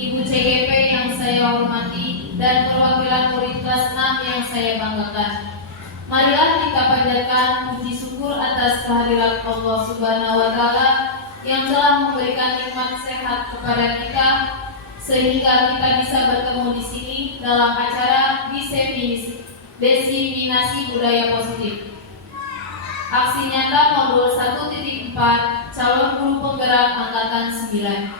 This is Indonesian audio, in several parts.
Ibu CGP yang saya hormati, dan perwakilan murid kelas 6 yang saya banggakan. Marilah kita panjatkan puji syukur atas kehadirat Allah Subhanahu wa Ta'ala yang telah memberikan nikmat sehat kepada kita sehingga kita bisa bertemu di sini dalam acara diseminasi budaya positif. Aksi nyata modul 1.4 calon guru penggerak angkatan 9.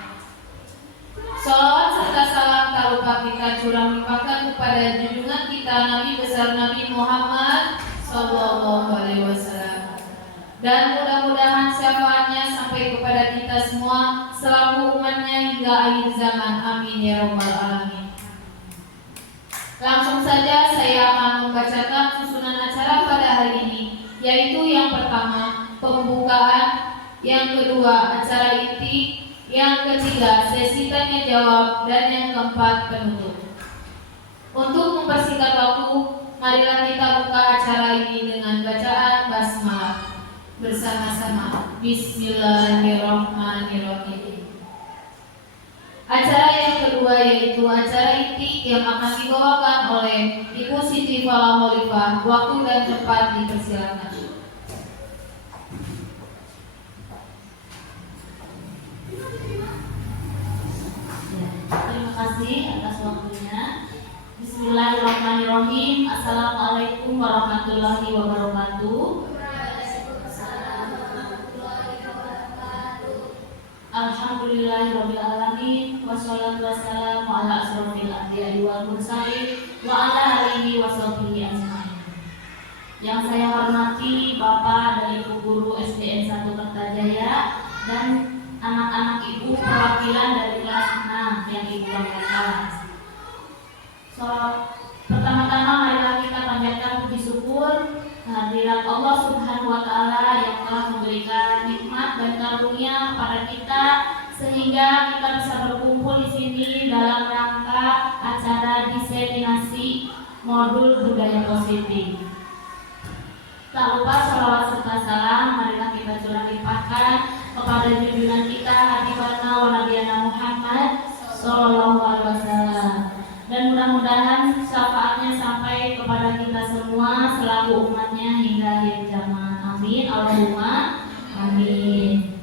Sholawat serta salam tak lupa kita curang limpahkan kepada junjungan kita Nabi besar Nabi Muhammad Sallallahu Alaihi Wasallam, dan mudah-mudahan syafaatnya sampai kepada kita semua selaku umatnya hingga akhir zaman. Amin ya rabbal alamin. Langsung saja saya akan membacakan susunan acara pada hari ini, yaitu yang pertama pembukaan, yang kedua acara inti, yang ketiga sesi tanya jawab, dan yang keempat penutup. Untuk mempersingkat waktu, marilah kita buka acara ini dengan bacaan basmalah bersama-sama. Bismillahirrahmanirrahim. Acara yang kedua yaitu acara inti yang akan dibawakan oleh Ibu Siti Falah Khalifah. Waktu dan tempat dipersilakan. Terima kasih atas waktunya. Bismillahirrahmanirrahim. Assalamualaikum warahmatullahi wabarakatuh. Alhamdulillahirabbil alamin, wassalatu wassalamu ala asrofil anbiya'i wal mursalin wa ala alihi washabbihi ajmain. Yang saya hormati Bapak dan Ibu guru SDN 1 Kertajaya dan anak-anak ibu perwakilan dari kelas 6 yang ibu banggakan. Pertama-tama marilah kita panjatkan puji syukur kehadirat Allah Subhanahu wa Ta'ala yang telah memberikan nikmat dan karunia kepada kita sehingga kita bisa berkumpul di sini dalam rangka acara diseminasi modul budaya positif. Tak lupa sholawat serta salam marilah kita curah limpahkan kepada junjungan kita Habibana wa Nabiyana Muhammad Sallallahu Alaihi Wasallam, dan mudah-mudahan syafaatnya sampai kepada kita semua selaku umatnya hingga akhir zaman. Amin Allahumma amin.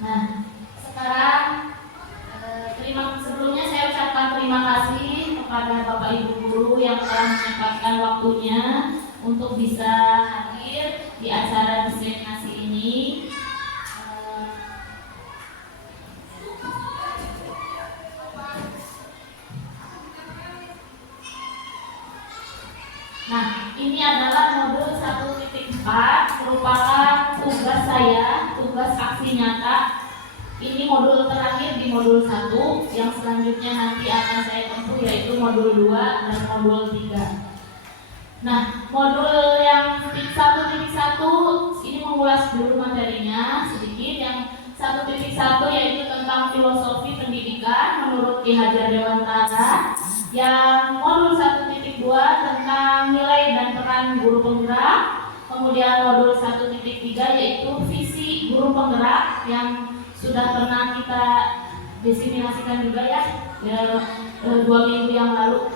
Nah, sekarang sebelumnya saya ucapkan terima kasih kepada Bapak Ibu guru yang telah menyempatkan waktunya untuk bisa hadir di acara diseminasi ini. Nah, ini adalah modul 1.4 merupakan tugas saya, tugas aksi nyata. Ini modul terakhir di modul 1, yang selanjutnya nanti akan saya tempuh yaitu modul 2 dan modul 3. Nah, modul yang 1.1 ini mengulas dulu materinya sedikit. Yang 1.1 yaitu tentang filosofi pendidikan menurut Ki Hajar Dewantara. Yang modul 1.2 tentang nilai dan peran guru penggerak. Kemudian modul 1.3 yaitu visi guru penggerak yang sudah pernah kita diseminasikan juga ya 2 minggu yang lalu.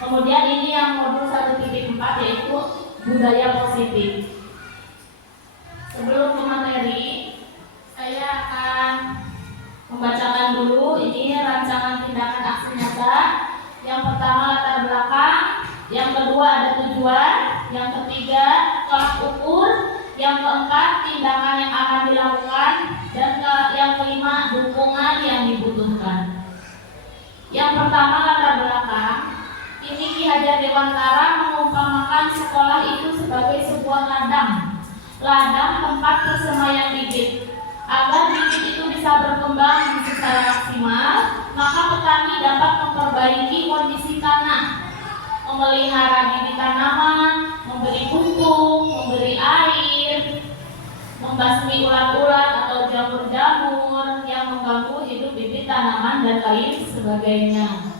Kemudian ini yang modul 1.4 yaitu budaya positif. Sebelum ke materi, saya akan membacakan dulu ini rancangan tindakan aksi nyata. Yang pertama latar belakang, yang kedua ada tujuan, yang ketiga tolak ukur, yang keempat tindakan yang akan dilakukan, dan yang kelima dukungan yang dibutuhkan. Yang pertama latar belakang, ini Ki Hajar Dewantara mengumpamakan sekolah itu sebagai sebuah ladang tempat persemaian bibit. Agar bibit itu bisa berkembang secara maksimal, maka petani dapat memperbaiki kondisi tanah, memelihara bibit tanaman, memberi pupuk, memberi air, membasmi ulat-ulat atau jamur-jamur yang mengganggu hidup bibit tanaman dan lain sebagainya.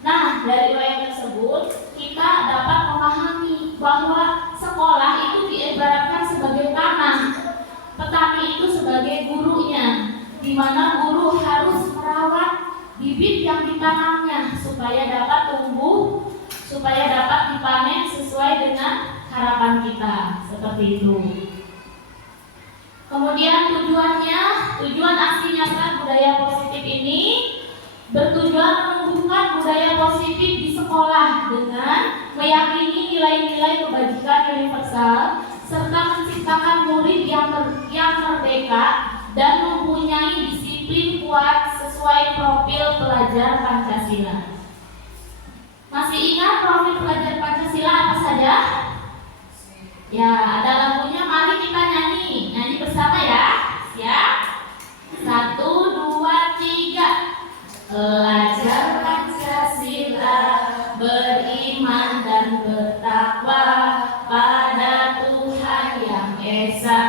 Nah, dari riwayat tersebut kita dapat memahami bahwa sekolah itu diibaratkan sebagai tanah, petani itu sebagai gurunya, di mana guru harus merawat bibit yang ditanamnya supaya dapat tumbuh, supaya dapat dipanen sesuai dengan harapan kita, seperti itu. Kemudian tujuan aksi nyata budaya positif ini bertujuan menumbuhkan budaya positif di sekolah dengan meyakini nilai-nilai kebajikan universal serta menciptakan murid yang merdeka dan mempunyai disiplin kuat sesuai profil pelajar Pancasila. Masih ingat profil pelajar Pancasila apa saja? Ya, ada lagunya, mari kita nyanyi bersama ya. Siap? 1, 2, 3. Pelajar Pancasila beriman dan bertakwa pada Tuhan Yang Esa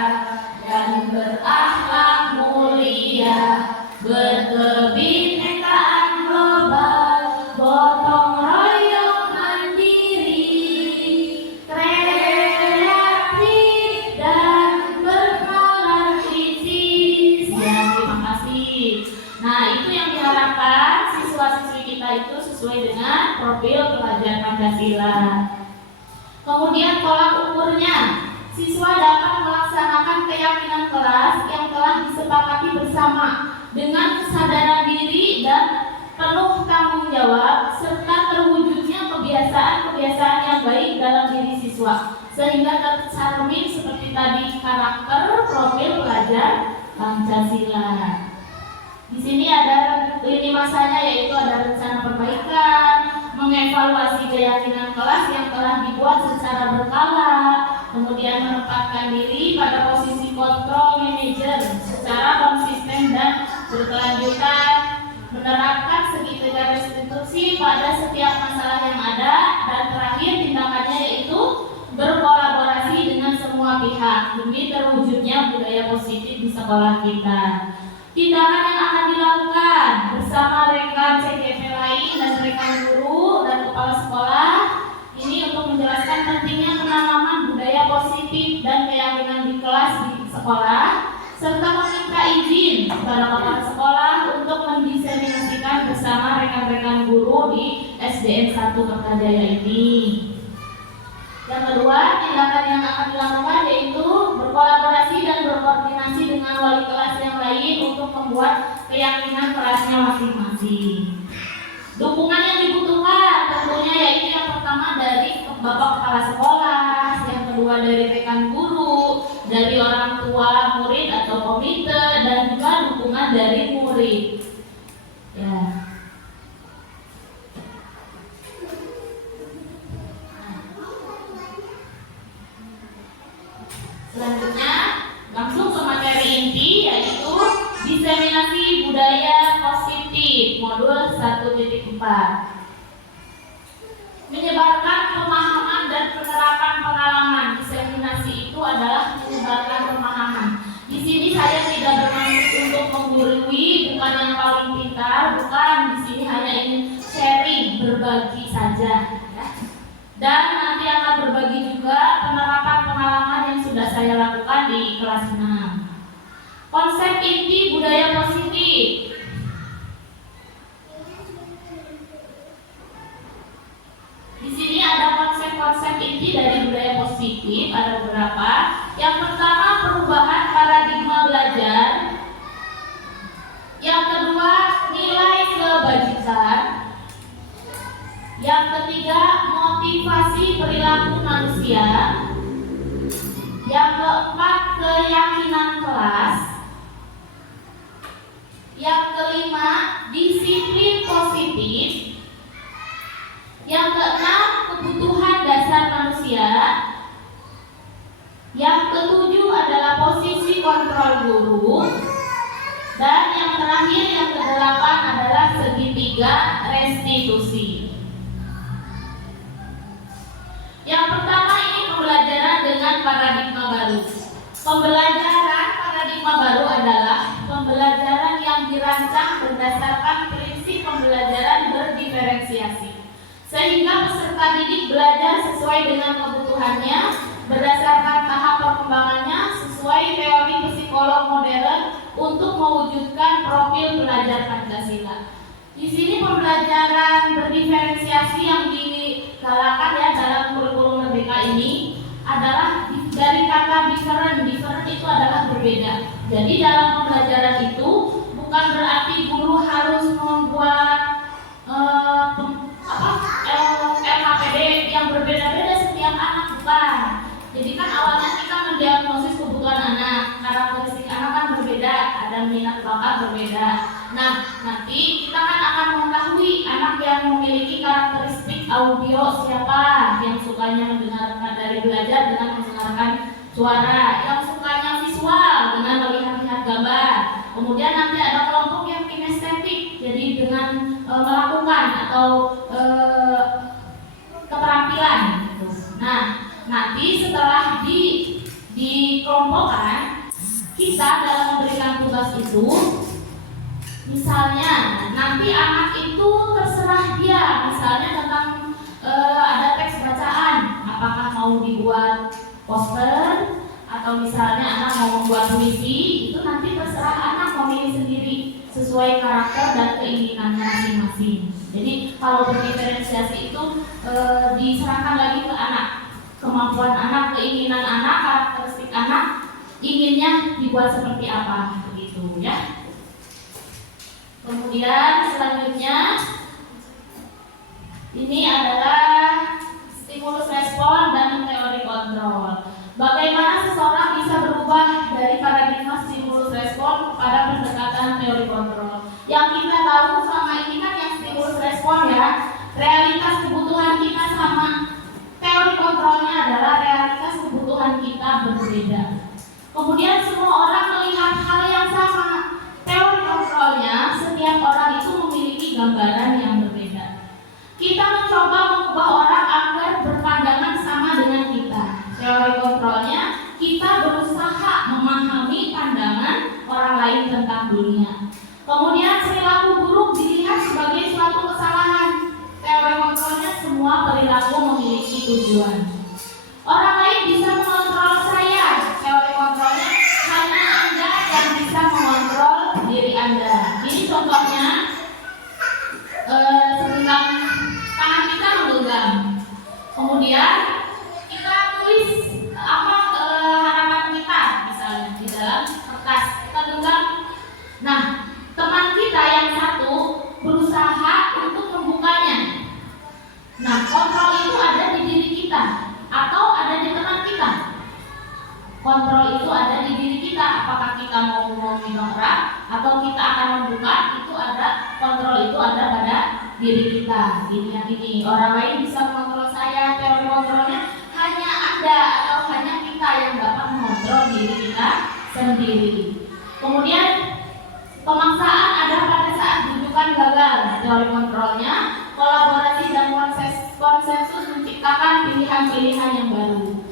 dan berakhlak mulia, berkebinekaan global, gotong royong mandiri, kreatif dan bernalar kritis. Ya, terima kasih. Nah, itu yang diharapkan siswa-siswi kita itu sesuai dengan profil pelajar Pancasila. Kemudian tolak ukurnya, siswa dapat melaksanakan keyakinan kelas yang telah disepakati bersama dengan kesadaran diri dan penuh tanggung jawab serta terwujudnya kebiasaan-kebiasaan yang baik dalam diri siswa sehingga tercermin seperti tadi karakter profil pelajar Pancasila. Di sini ada lini masanya, yaitu ada rencana perbaikan, mengevaluasi keyakinan kelas yang telah dibuat secara berkala, kemudian menempatkan diri pada posisi kontrol manajer secara konsisten dan berkelanjutan, menerapkan segitiga restitusi pada setiap masalah yang ada, dan terakhir tindakannya yaitu berkolaborasi dengan semua pihak demi terwujudnya budaya positif di sekolah kita. Tindakan yang akan dilakukan bersama rekan CGP lain dan rekan guru dan kepala sekolah ini untuk menjelaskan pentingnya penanaman budaya positif dan keyakinan di kelas di sekolah, serta meminta izin kepada kepala sekolah untuk mendiseminasikan bersama rekan-rekan guru di SDN 1 Kertajaya ini. Yang kedua, tindakan yang akan dilakukan yaitu berkolaborasi dan berkoordinasi dengan wali kelas yang lain untuk membuat keyakinan kelasnya masing-masing. Dukungan yang dibutuhkan tentunya yaitu yang pertama dari Bapak Kepala Sekolah, yang kedua dari rekan guru, dari orang tua murid atau komite, dan juga dukungan dari murid. Ya. Selanjutnya langsung ke materi inti, yaitu diseminasi budaya positif modul 1.4. Menyebarkan pemahaman dan penerapan pengalaman. Diseminasi itu adalah menyebarkan pemahaman. Di sini saya tidak bermaksud untuk menggurui, bukan yang paling pintar, bukan. Di sini hanya ingin sharing, berbagi saja. Dan nanti akan berbagi juga penerapan pengalaman yang sudah saya lakukan di kelas 6. Konsep inti budaya positif. Di sini ada konsep-konsep inti dari budaya positif, ada beberapa. Yang pertama, perubahan paradigma belajar. Yang kedua, nilai kebajikan. Yang ketiga, motivasi perilaku manusia. Yang keempat, keyakinan kelas. Yang kelima, disiplin positif. Yang keenam, kebutuhan dasar manusia. Yang ketujuh adalah posisi kontrol guru. Dan yang terakhir, yang kedelapan adalah segitiga restitusi. Yang pertama ini pembelajaran dengan paradigma baru. Pembelajaran paradigma baru adalah pembelajaran yang dirancang berdasarkan prinsip pembelajaran berdiferensiasi, sehingga peserta didik belajar sesuai dengan kebutuhannya berdasarkan tahap perkembangannya sesuai teori psikolog modern untuk mewujudkan profil pelajar Pancasila. Di digalakan ya dalam kurikulum Merdeka ini adalah dari kata different. Different itu adalah berbeda. Jadi dalam pembelajaran itu bukan berarti guru harus membuat LHPD yang berbeda-beda setiap anak, bukan. Jadi kan awalnya kita mendiagnosis kebutuhan anak, karakteristik anak kan berbeda, ada minat bakat berbeda. Nah, nanti kita kan akan mengetahui anak yang memiliki karakteristik audio siapa, yang sukanya mendengarkan dari belajar dengan mendengarkan suara, yang sukanya visual dengan melihat-lihat gambar. Kemudian nanti ada kelompok yang kinestetik, jadi dengan melakukan atau keterampilan. Nah, nanti setelah dikelompokkan, kita dalam memberikan tugas itu, misalnya nanti anak itu terserah dia, misalnya tentang ada teks bacaan, apakah mau dibuat poster atau misalnya anak mau membuat puisi, itu nanti terserah anak memilih sendiri sesuai karakter dan keinginannya masing-masing. Jadi kalau berdiferensiasi itu diserahkan lagi ke anak, kemampuan anak, keinginan anak, karakteristik anak, inginnya dibuat seperti apa, begitu ya. Kemudian selanjutnya ini adalah stimulus respon dan teori kontrol. Bagaimana seseorang bisa berubah dari paradigma stimulus respon kepada pendekatan teori kontrol? Yang kita tahu selama ini kan yang stimulus respon ya, realitas kebutuhan kita sama. Teori kontrolnya adalah realitas kebutuhan kita berbeda. Kemudian semua orang melihat hal yang sama. Teori kontrolnya, setiap orang itu memiliki gambaran yang berbeda. Kita mencoba mengubah orang agar berpandangan sama dengan kita. Teori kontrolnya, kita berusaha memahami pandangan orang lain tentang dunia. Kemudian perilaku buruk dilihat sebagai suatu kesalahan. Teori kontrolnya, semua perilaku memiliki tujuan. Orang lain bisa mengontrol saya. Teori kontrolnya, hanya Anda yang bisa mengontrol diri Anda. Ini contohnya, segenggam tangan kita menggenggam. Kemudian kita tulis harapan kita misalnya di dalam kertas, kita genggam. Nah, teman kita yang satu berusaha untuk membukanya. Nah, kontrol itu ada di diri kita atau ada di teman kita. Kontrol itu ada di diri kita. Apakah kita mau memegang erat atau kita akan membuka, itu ada kontrol itu ada pada diri kita. Ini orang lain bisa mengontrol saya. Teori kontrolnya hanya Anda atau hanya kita yang dapat mengontrol diri kita sendiri. Kemudian pemaksaan ada pada saat rujukan gagal. Teori kontrolnya, kolaborasi dan konsensus menciptakan pilihan-pilihan yang baru.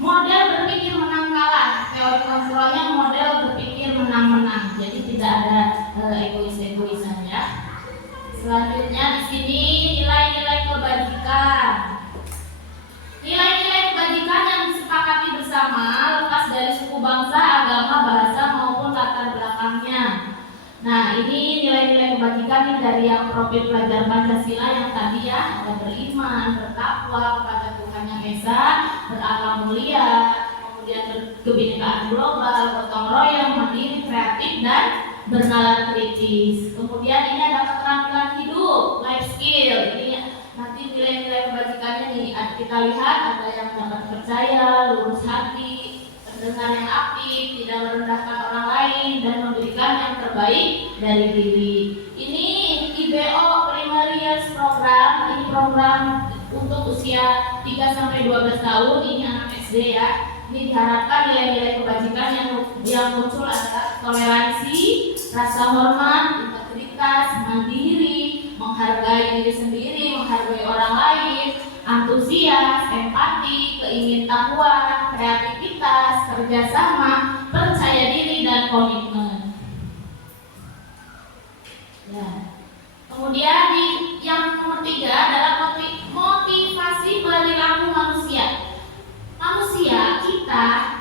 Model berpikir menang kalah. Teori kontrolnya model berpikir menang-menang. Jadi tidak ada egois-egoisan ya. Selanjutnya di sini nilai-nilai kebajikan. Nilai-nilai kebajikan yang disepakati bersama lepas dari suku bangsa, agama, bahasa maupun latar belakangnya. Nah, ini nilai-nilai kebajikan ini dari yang profil pelajar Pancasila yang tadi ya, ada beriman, bertakwa kepada Tuhan Yang Esa, berakhlak mulia, kemudian berkebinekaan global, gotong royong, mandiri, kreatif dan bernalar kritis. Kemudian ini ada keterampilan hidup, life skill. Ini nanti nilai-nilai kebajikannya nih kita lihat, ada yang dapat percaya, lurus hati, pendengar yang aktif, tidak merendahkan orang lain, dan memberikan yang terbaik dari diri. Ini IBO Primary Years Program, ini program untuk usia 3-12 tahun, ini anak SD ya. Ini diharapkan nilai-nilai kebajikan yang muncul adalah toleransi, rasa hormat, integritas, mandiri, menghargai diri sendiri, menghargai orang lain, antusias, empati, keingintahuan, kreativitas, kerjasama, percaya diri, dan komitmen. Ya. Kemudian yang nomor 3 adalah motivasi perilaku manusia. Manusia, kita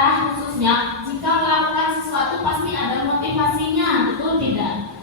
khususnya, jika melakukan sesuatu pasti ada motivasinya, betul tidak?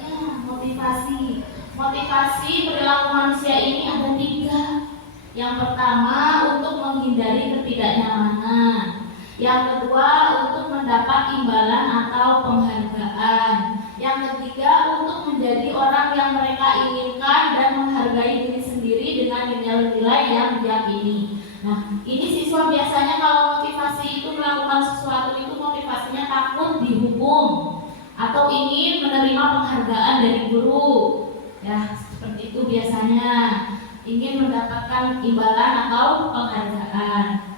Ya, motivasi. Motivasi perilaku manusia ini ada 3. Yang pertama, untuk menghindari ketidaknyamanan. Yang kedua, untuk mendapat imbalan atau penghargaan. Yang ketiga, untuk menjadi orang yang mereka inginkan dan menghargai diri sendiri dengan nilai-nilai yang diyakini. Nah, ini siswa biasanya kalau motivasi itu melakukan sesuatu itu motivasinya takut dihukum atau ingin menerima penghargaan dari guru. Ya, seperti itu biasanya, ingin mendapatkan imbalan atau penghargaan.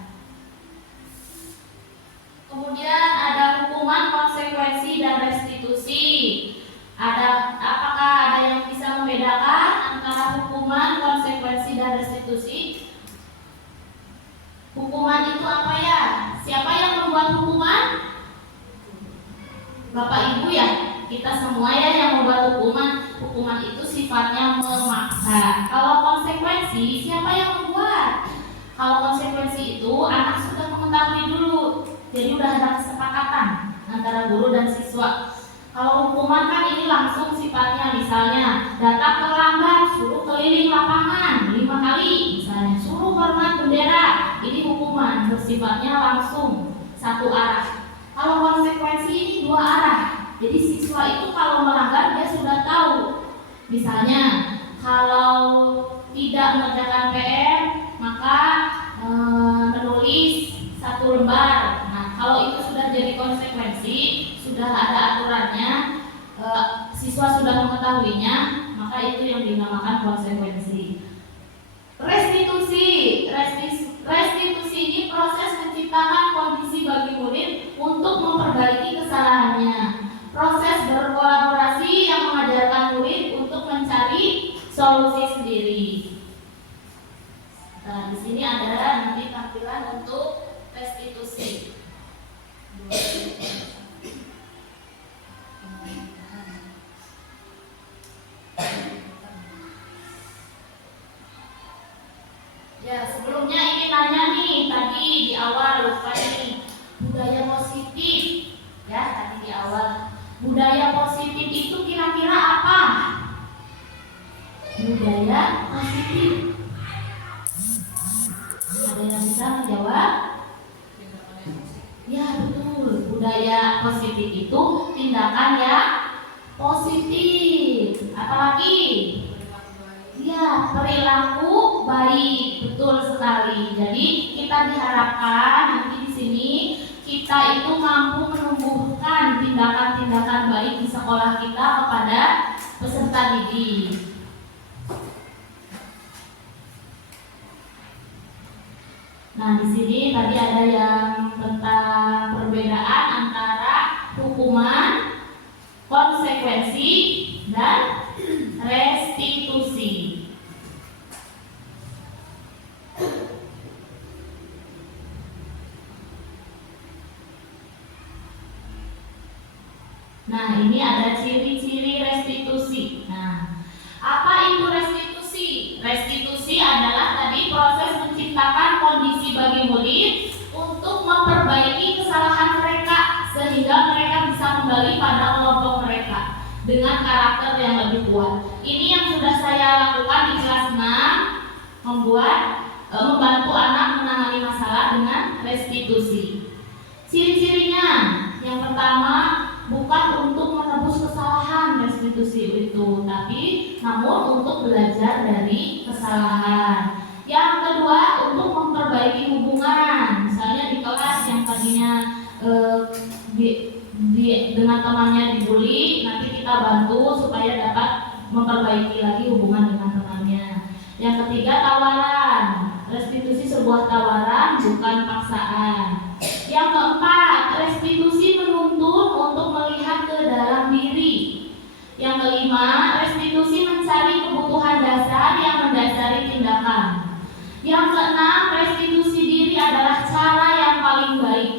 Kemudian ada hukuman, konsekuensi, dan restitusi. Apakah ada yang bisa membedakan antara hukuman, konsekuensi, dan restitusi? Hukuman itu apa ya? Siapa yang membuat hukuman? Bapak Ibu ya? Kita semua ya yang membuat hukuman. Hukuman itu sifatnya memaksa. Kalau konsekuensi, siapa yang membuat? Kalau konsekuensi itu anak sudah mengetahui dulu. Jadi udah ada kesepakatan antara guru dan siswa. Kalau hukuman kan ini langsung sifatnya, misalnya datang terlambat, suruh keliling lapangan 5 kali, misalnya suruh hormat bendera. Ini hukuman bersifatnya langsung satu arah. Kalau konsekuensi ini 2 arah. Jadi siswa itu kalau melanggar dia sudah tahu. Misalnya kalau tidak mengerjakan PR maka menulis 1 lembar. Nah, kalau itu sudah jadi konsekuensi, sudah ada aturannya, siswa sudah mengetahuinya, maka itu yang dinamakan konsekuensi. Restitusi ini proses menciptakan kondisi bagi murid untuk memperbaiki kesalahannya. Proses berkolaborasi yang mengajarkan murid untuk mencari solusi sendiri. Nah, di sini ada nanti tampilan untuk restitusi. Ya, sebelumnya ingin nanya nih, tadi di awal lupa nih, budaya positif. Ya, tadi di awal. Budaya positif itu kira-kira apa? Budaya positif. Ada yang bisa menjawab? Ya, betul. Budaya positif itu tindakan yang positif. Apalagi? Ya, perilaku baik. Betul sekali. Jadi kita diharapkan nanti di sini kita itu mampu menumbuhkan tindakan-tindakan baik di sekolah kita kepada peserta didik. Nah, di sini tadi ada yang tentang perbedaan antara hukuman, konsekuensi, dan restitusi. Nah, ini ada ciri-ciri restitusi. Nah, apa itu restitusi? Restitusi adalah tadi proses menciptakan kondisi bagi murid untuk memperbaiki kesalahan mereka sehingga mereka bisa kembali pada kelompok mereka dengan karakter yang lebih kuat. Ini yang sudah saya lakukan di kelas 6, membantu anak menangani masalah dengan restitusi. Ciri-cirinya, yang pertama, bukan untuk menebus kesalahan restitusi itu, tapi namun untuk belajar dari kesalahan. Yang kedua, untuk memperbaiki hubungan. Misalnya di kelas yang tadinya dengan temannya dibully, nanti kita bantu supaya dapat memperbaiki lagi hubungan dengan temannya. Yang ketiga, tawaran. Restitusi sebuah tawaran, bukan paksaan. Yang keempat, restitusi menuntun untuk melihat ke dalam diri. Yang kelima, restitusi mencari kebutuhan dasar yang mendasari tindakan. Yang keenam, restitusi diri adalah cara yang paling baik.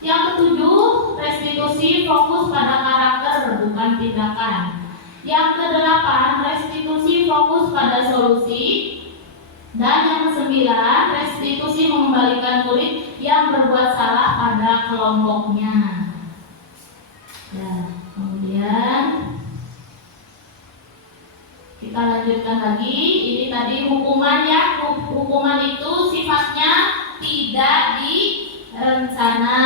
Yang ketujuh, restitusi fokus pada karakter, bukan tindakan. Yang kedelapan, restitusi fokus pada solusi. Dan yang kesembilan, restitusi mengembalikan murid yang berbuat salah pada kelompoknya. Ya, kemudian kita Kita lanjutkan lagi. Ini tadi hukuman ya. Hukuman itu sifatnya tidak direncana.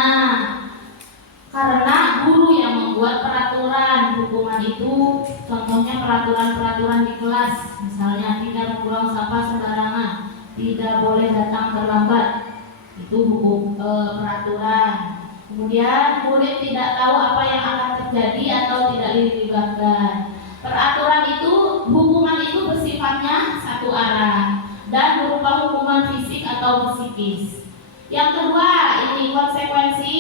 Karena guru yang membuat peraturan hukuman itu, contohnya peraturan-peraturan di kelas, misalnya tidak membuang sampah sembarangan, tidak boleh datang terlambat, itu hukum peraturan. Kemudian murid tidak tahu apa yang akan terjadi atau tidak dilibatkan. Peraturan itu, hukuman itu bersifatnya satu arah dan berupa hukuman fisik atau psikis. Yang kedua, ini konsekuensi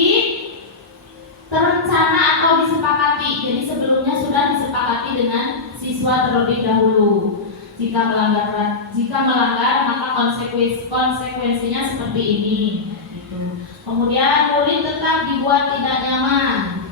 terencana atau disepakati. Jadi sebelumnya sudah disepakati dengan siswa terlebih dahulu. Jika melanggar maka konsekuensinya seperti ini. Gitu. Kemudian murid tetap dibuat tidak nyaman.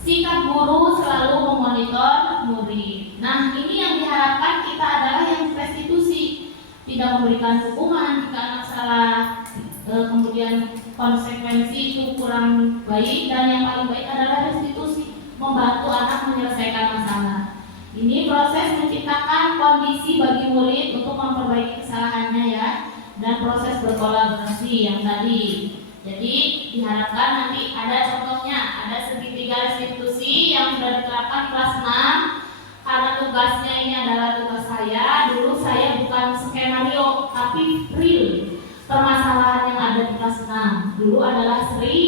Sikap guru selalu memonitor murid. Nah, ini yang diharapkan kita adalah yang restitusi, tidak memberikan hukuman jika anak salah. Kemudian konsekuensi itu kurang baik, dan yang paling baik adalah restitusi, membantu anak menyelesaikan masalah. Ini proses menciptakan kondisi bagi murid untuk memperbaiki kesalahannya ya, dan proses berkolaborasi yang tadi. Jadi diharapkan nanti ada contohnya, ada segitiga restitusi yang sudah diterapkan kelas 6. Karena tugasnya ini adalah tugas saya. Dulu saya bukan skenario tapi real. Permasalahan yang ada di kelas 6 dulu adalah Sri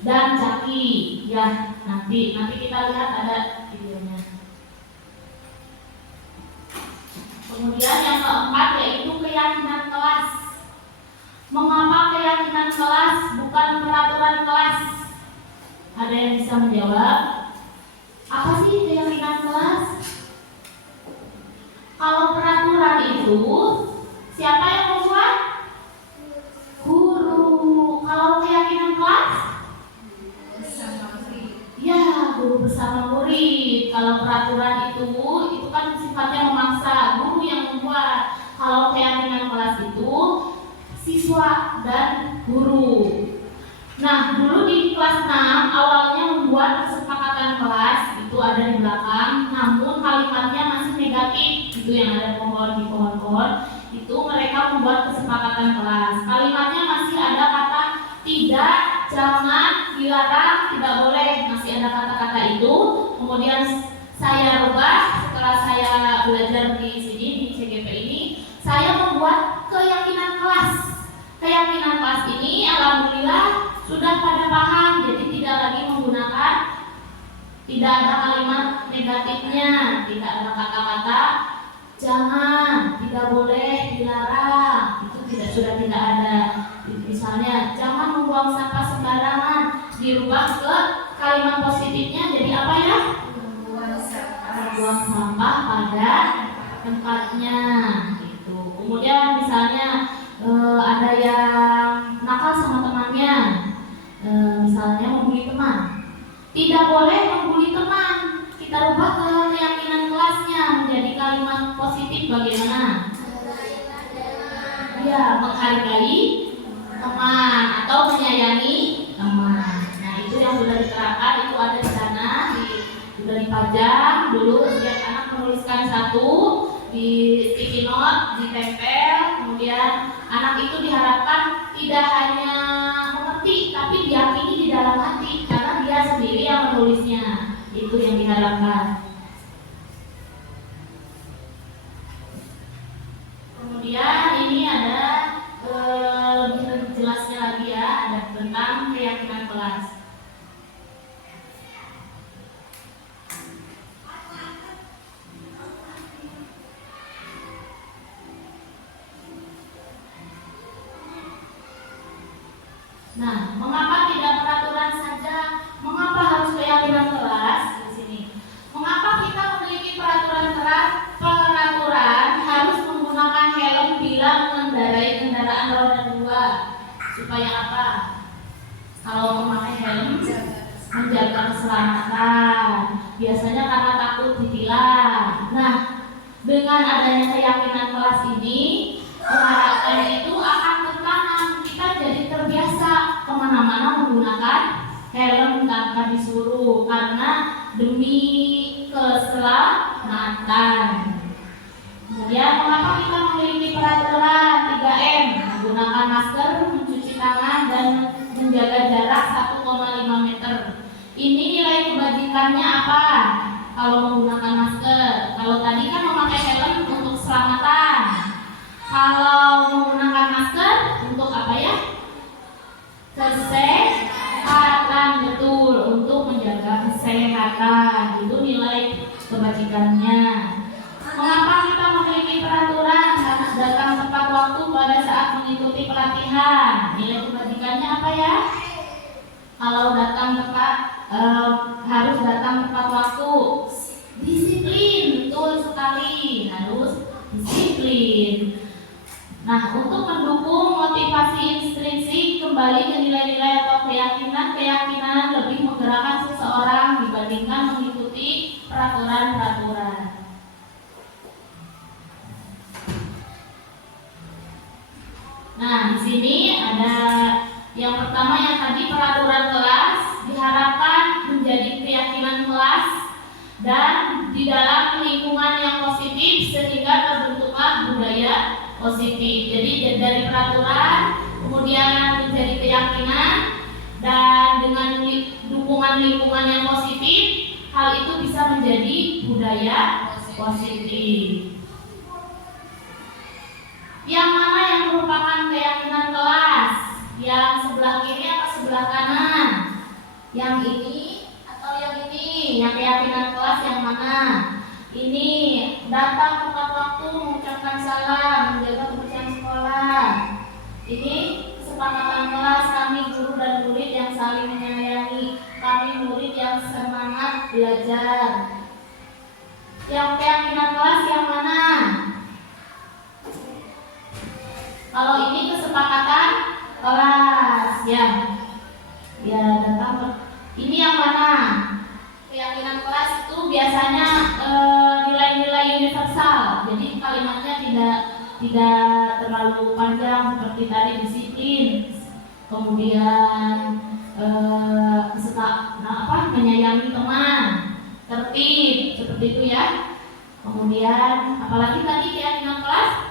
dan Caki ya, nanti kita lihat ada videonya. Kemudian yang keempat yaitu keyakinan kelas. Mengapa keyakinan kelas bukan peraturan kelas? Ada yang bisa menjawab? Apa sih keyakinan kelas? Kalau peraturan itu siapa yang membuat? Guru. Kalau keyakinan kelas? Ya, guru bersama murid. Kalau peraturan itu kan sifatnya memaksa, guru yang membuat. Kalau keyakinan kelas itu siswa dan guru. Nah, dulu di kelas 6 awalnya membuat kesepakatan kelas, itu ada di belakang, namun kalimatnya masih negatif. Itu yang ada di pohon-pohon. Itu mereka membuat kesepakatan kelas. Kalimatnya masih ada kata tidak, jangan, dilarang, tidak boleh, masih ada kata-kata itu. Kemudian saya rubah setelah saya belajar di sini di CGP ini, saya membuat keyakinan kelas. Keyakinan kelas ini alhamdulillah sudah pada paham, jadi tidak lagi menggunakan, tidak ada kalimat negatifnya, tidak ada kata-kata jangan, tidak boleh, dilarang, itu sudah tidak ada. Misalnya jangan membuang sampah sembarangan, dirubah ke kalimat positifnya jadi apa ya? Membuang sampah pada tempatnya gitu. Kemudian misalnya ada yang nakal sama temannya, misalnya membuli teman, tidak boleh membuli teman. Kita rubah ke keyakinan kelasnya menjadi kalimat positif bagaimana? Ya, menghargai teman atau menyayangi teman. Nah, itu yang sudah diterapkan, itu ada di sana, sudah dipajang dulu. Setiap anak menuliskan satu di sticky note, ditempel. Kemudian anak itu diharapkan tidak hanya mengerti, tapi diyakini di dalam hati karena dia sendiri yang menulisnya. Itu yang diharapkan. Kemudian ini ada lebih jelasnya lagi ya, ada tentang keyakinan kelas. Nah, mengapa tidak peraturan saja? Mengapa harus keyakinan kelas di sini? Mengapa kita memiliki peraturan harus menggunakan helm bila mengendarai kendaraan roda 2? Supaya apa? Kalau memakai helm menjaga keselamatan. Biasanya karena takut ditilang. Nah, dengan adanya keyakinan kelas ini, diharapkan itu akan tertanam. Kita jadi terbiasa kemana-mana menggunakan helm tanpa disuruh, karena demi keselamatan. Kemudian mengapa kita memiliki peraturan 3M? Menggunakan masker, mencuci tangan, dan menjaga jarak 1,5 meter. Ini nilai kebajikannya apa? Kalau menggunakan masker, kalau tadi kan memakai helm untuk keselamatan. Kalau menggunakan masker untuk apa ya? Kesehatan, betul, untuk menjaga kesehatan. Itu nilai kebajikannya. Mengapa kita memiliki peraturan harus datang tepat waktu pada saat mengikuti pelatihan? Nilai kebajikannya apa ya? Kalau datang tepat, harus datang tepat waktu. Disiplin, betul sekali, harus disiplin. Nah, untuk mendukung motivasi intrinsik kembali ke nilai-nilai atau keyakinan lebih menggerakkan seseorang dibandingkan mengikuti peraturan-peraturan. Nah, di sini ada yang pertama yang tadi peraturan kelas diharapkan menjadi keyakinan kelas dan di dalam lingkungan yang positif sehingga terbentuklah budaya positif. Jadi dari peraturan kemudian menjadi keyakinan dan dengan dukungan lingkungan yang positif, hal itu bisa menjadi budaya positif. Yang mana yang merupakan keyakinan kelas? Yang sebelah kiri atau sebelah kanan? Yang ini atau yang ini? Yang keyakinan kelas yang mana? Ini datang tepat waktu, mengucapkan salam, menjaga kebersihan sekolah. Ini kesepakatan kelas, kami guru dan murid yang saling menyayangi, kami murid yang semangat belajar. Yang keyakinan kelas yang mana? Kalau ini kesepakatan kelas, ya datang. Ini yang mana? Keyakinan kelas itu biasanya nilai-nilai universal. Jadi kalimatnya tidak terlalu panjang seperti tadi disiplin, kemudian menyayangi teman, tertib, seperti itu ya. Kemudian apalagi tadi keyakinan kelas?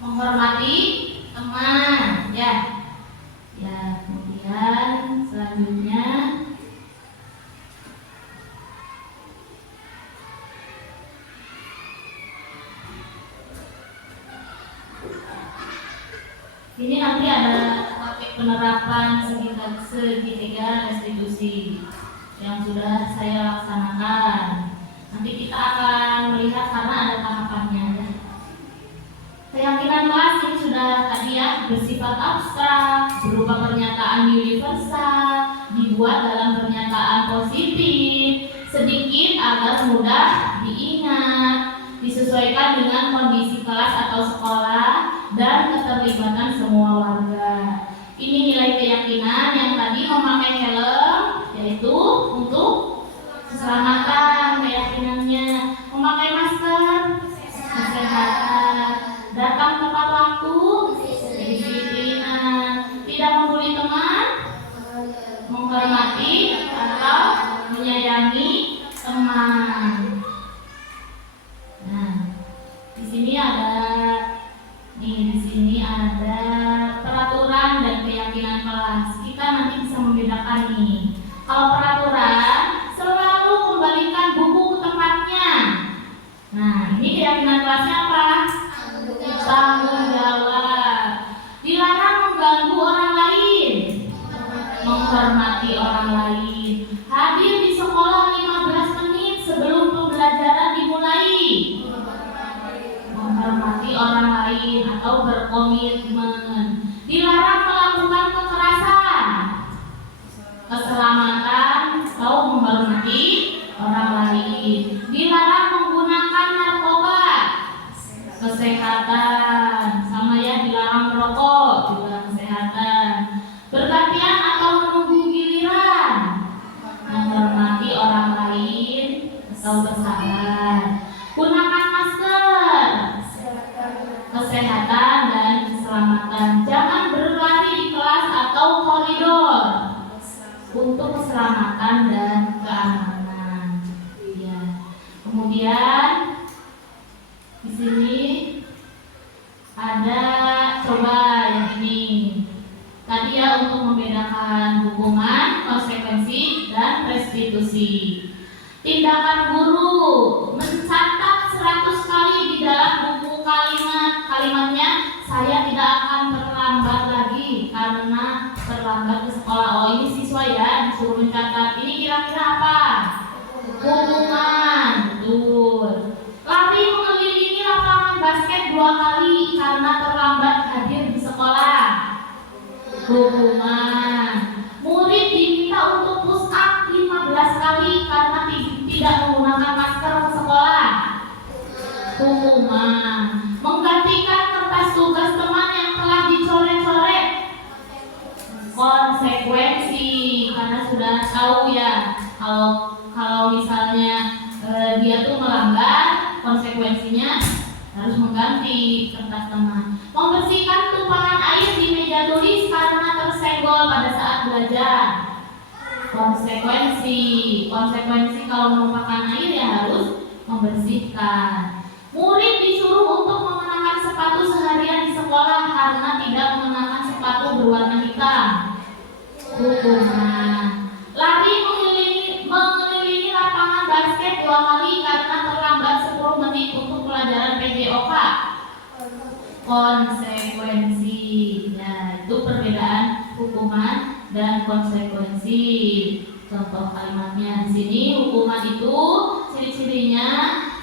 Menghormati teman, ya. Kemudian selanjutnya ini nanti ada topik penerapan segitiga restitusi yang sudah saya laksanakan. Nanti kita akan melihat karena ada tahapannya. Keyakinan kelas ini sudah tadi ya, bersifat abstrak, berupa pernyataan universal, dibuat dalam pernyataan positif, sedikit agar mudah diingat, disesuaikan dengan kondisi kelas atau sekolah, dan keterlibatan semua warga. Ini nilai keyakinan yang tadi memakai helm, yaitu untuk keselamatan keyakinannya, memakai masker, kesehatan, datang tepat waktu, kedisiplinan, tidak membuli teman, menghormati atau menyayangi teman. Nah, di sini ada peraturan dan keyakinan kelas. Kita nanti bisa membedakan nih. Kalau peraturan selalu kembalikan buku ke tempatnya. Nah, ini keyakinan kelasnya apa? Tanggung jawab. Dilarang mengganggu orang lain, menghormati orang lain, hadir di sekolah 15 menit sebelum pembelajaran dimulai, menghormati orang lain atau berkomitmen. Dilarang melakukan kekerasan, keselamatan atau menghormati orang lain. Dilarang menggunakan narkoba, kesehatan, sama ya, dilarang merokok, juga kesehatan. Bergantian atau menunggu giliran, menghormati orang lain atau bersabar. Gunakan masker, kesehatan dan keselamatan. Jangan berlari di kelas atau koridor untuk keselamatan dan keamanan. Ya. Kemudian restitusi. Tindakan guru mencatat 100 kali di dalam buku kalimatnya, saya tidak akan terlambat lagi karena terlambat ke sekolah. Oh, ini siswa ya, disuruh mencatat. Ini kira-kira apa? Hukuman. Betul. Lari mengelilingi lapangan basket 2 kali karena terlambat hadir di sekolah. Hukuman. Murid diminta untuk push up 15 kali karena tidak menggunakan masker ke sekolah. Hukuman. Menggantikan kertas tugas teman yang telah dicoret-coret. Konsekuensi, karena sudah tahu ya kalau misalnya dia tuh melanggar, konsekuensinya harus mengganti kertas teman. Membersihkan tumpangan air di meja tulis karena tersenggol pada saat belajar. Konsekuensi kalau menumpahkan air ya harus membersihkan. Murid disuruh untuk mengenakan sepatu seharian di sekolah karena tidak mengenakan sepatu berwarna hitam. Hukuman. Lari mengelilingi lapangan basket 2 kali karena terlambat 10 menit untuk pelajaran PJOK. Konsekuensi. Nah, itu perbedaan hukuman dan konsekuensi. Contoh kalimatnya di sini, hukuman itu ciri-cirinya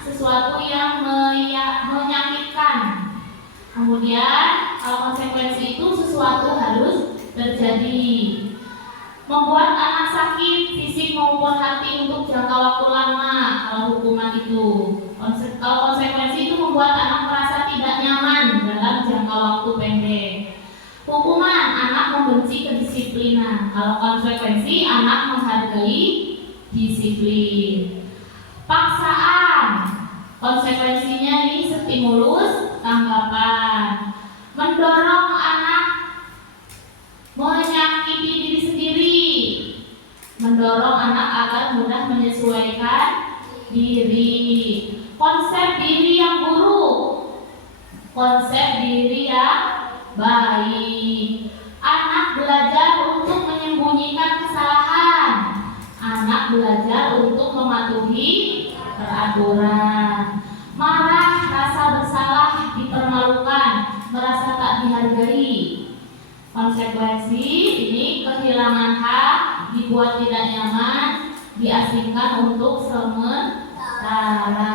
sesuatu yang menyakitkan. Kemudian kalau konsekuensi itu sesuatu harus terjadi. Membuat anak sakit fisik maupun hati untuk jangka waktu lama. Kalau hukuman itu, kalau konsekuensi itu membuat anak merasa tidak nyaman dalam jangka waktu pendek. Hukuman, anak membenci kedisiplinan. Kalau konsekuensi, anak menghargai disiplin. Paksaan, konsekuensinya ini stimulus tanggapan. Mendorong anak menyakiti diri sendiri, mendorong anak agar mudah menyesuaikan diri. Konsep diri yang buruk, konsep diri yang baik. Anak belajar untuk menyembunyikan kesalahan, anak belajar untuk mematuhi peraturan. Marah, rasa bersalah, dipermalukan, merasa tak dihargai. Konsekuensi ini kehilangan hak, dibuat tidak nyaman, diasingkan untuk sementara.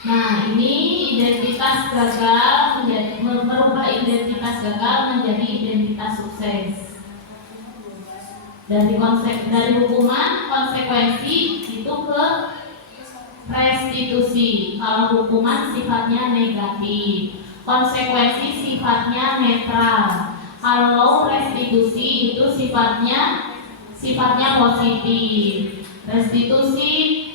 Nah, ini identitas gagal merubah identitas gagal menjadi identitas sukses. Dari hukuman, konsekuensi itu ke restitusi. Kalau hukuman sifatnya negatif, konsekuensi sifatnya netral. Kalau restitusi itu sifatnya positif. Restitusi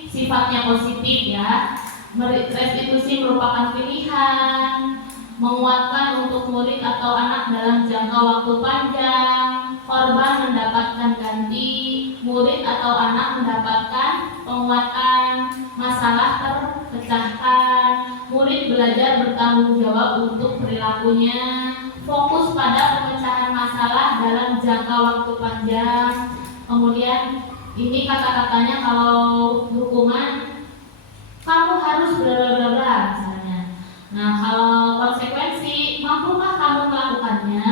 sifatnya positif ya. Restitusi merupakan pilihan, menguatkan untuk murid atau anak dalam jangka waktu panjang. Korban mendapatkan ganti, murid atau anak mendapatkan penguatan, masalah terpecahkan, murid belajar bertanggung jawab untuk perilakunya, fokus pada pemecahan masalah dalam jangka waktu panjang. Kemudian ini kata-katanya kalau hukuman, kamu harus bla misalnya. Nah, kalau konsekuensi, mampukah kamu melakukannya?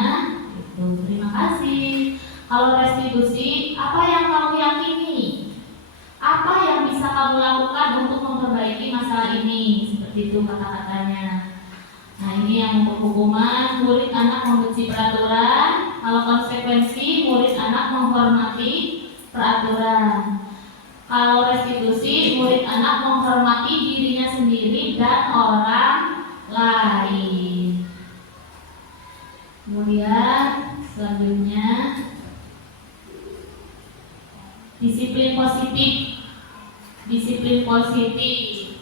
Itu, terima kasih. Kalau restitusi, apa yang kamu yakini? Apa yang bisa kamu lakukan untuk memperbaiki masalah ini? Seperti itu kata-katanya. Nah, ini yang untuk hukuman, murid anak membenci peraturan. Kalau konsekuensi, murid anak menghormati peraturan. Kalau restitusi, murid anak menghormati dirinya sendiri dan orang lain. Kemudian selanjutnya disiplin positif. Disiplin positif.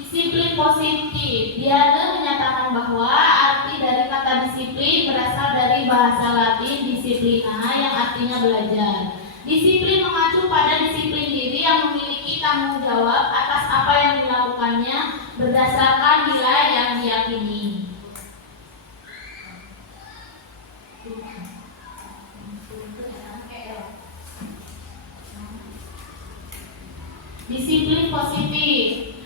Disiplin positif. Diana menyatakan bahwa arti dari kata disiplin berasal dari bahasa Latin disiplina yang artinya belajar. Disiplin mengacu pada disiplin diri yang memiliki tanggung jawab atas apa yang dilakukannya berdasarkan nilai yang diyakini. Disiplin positif.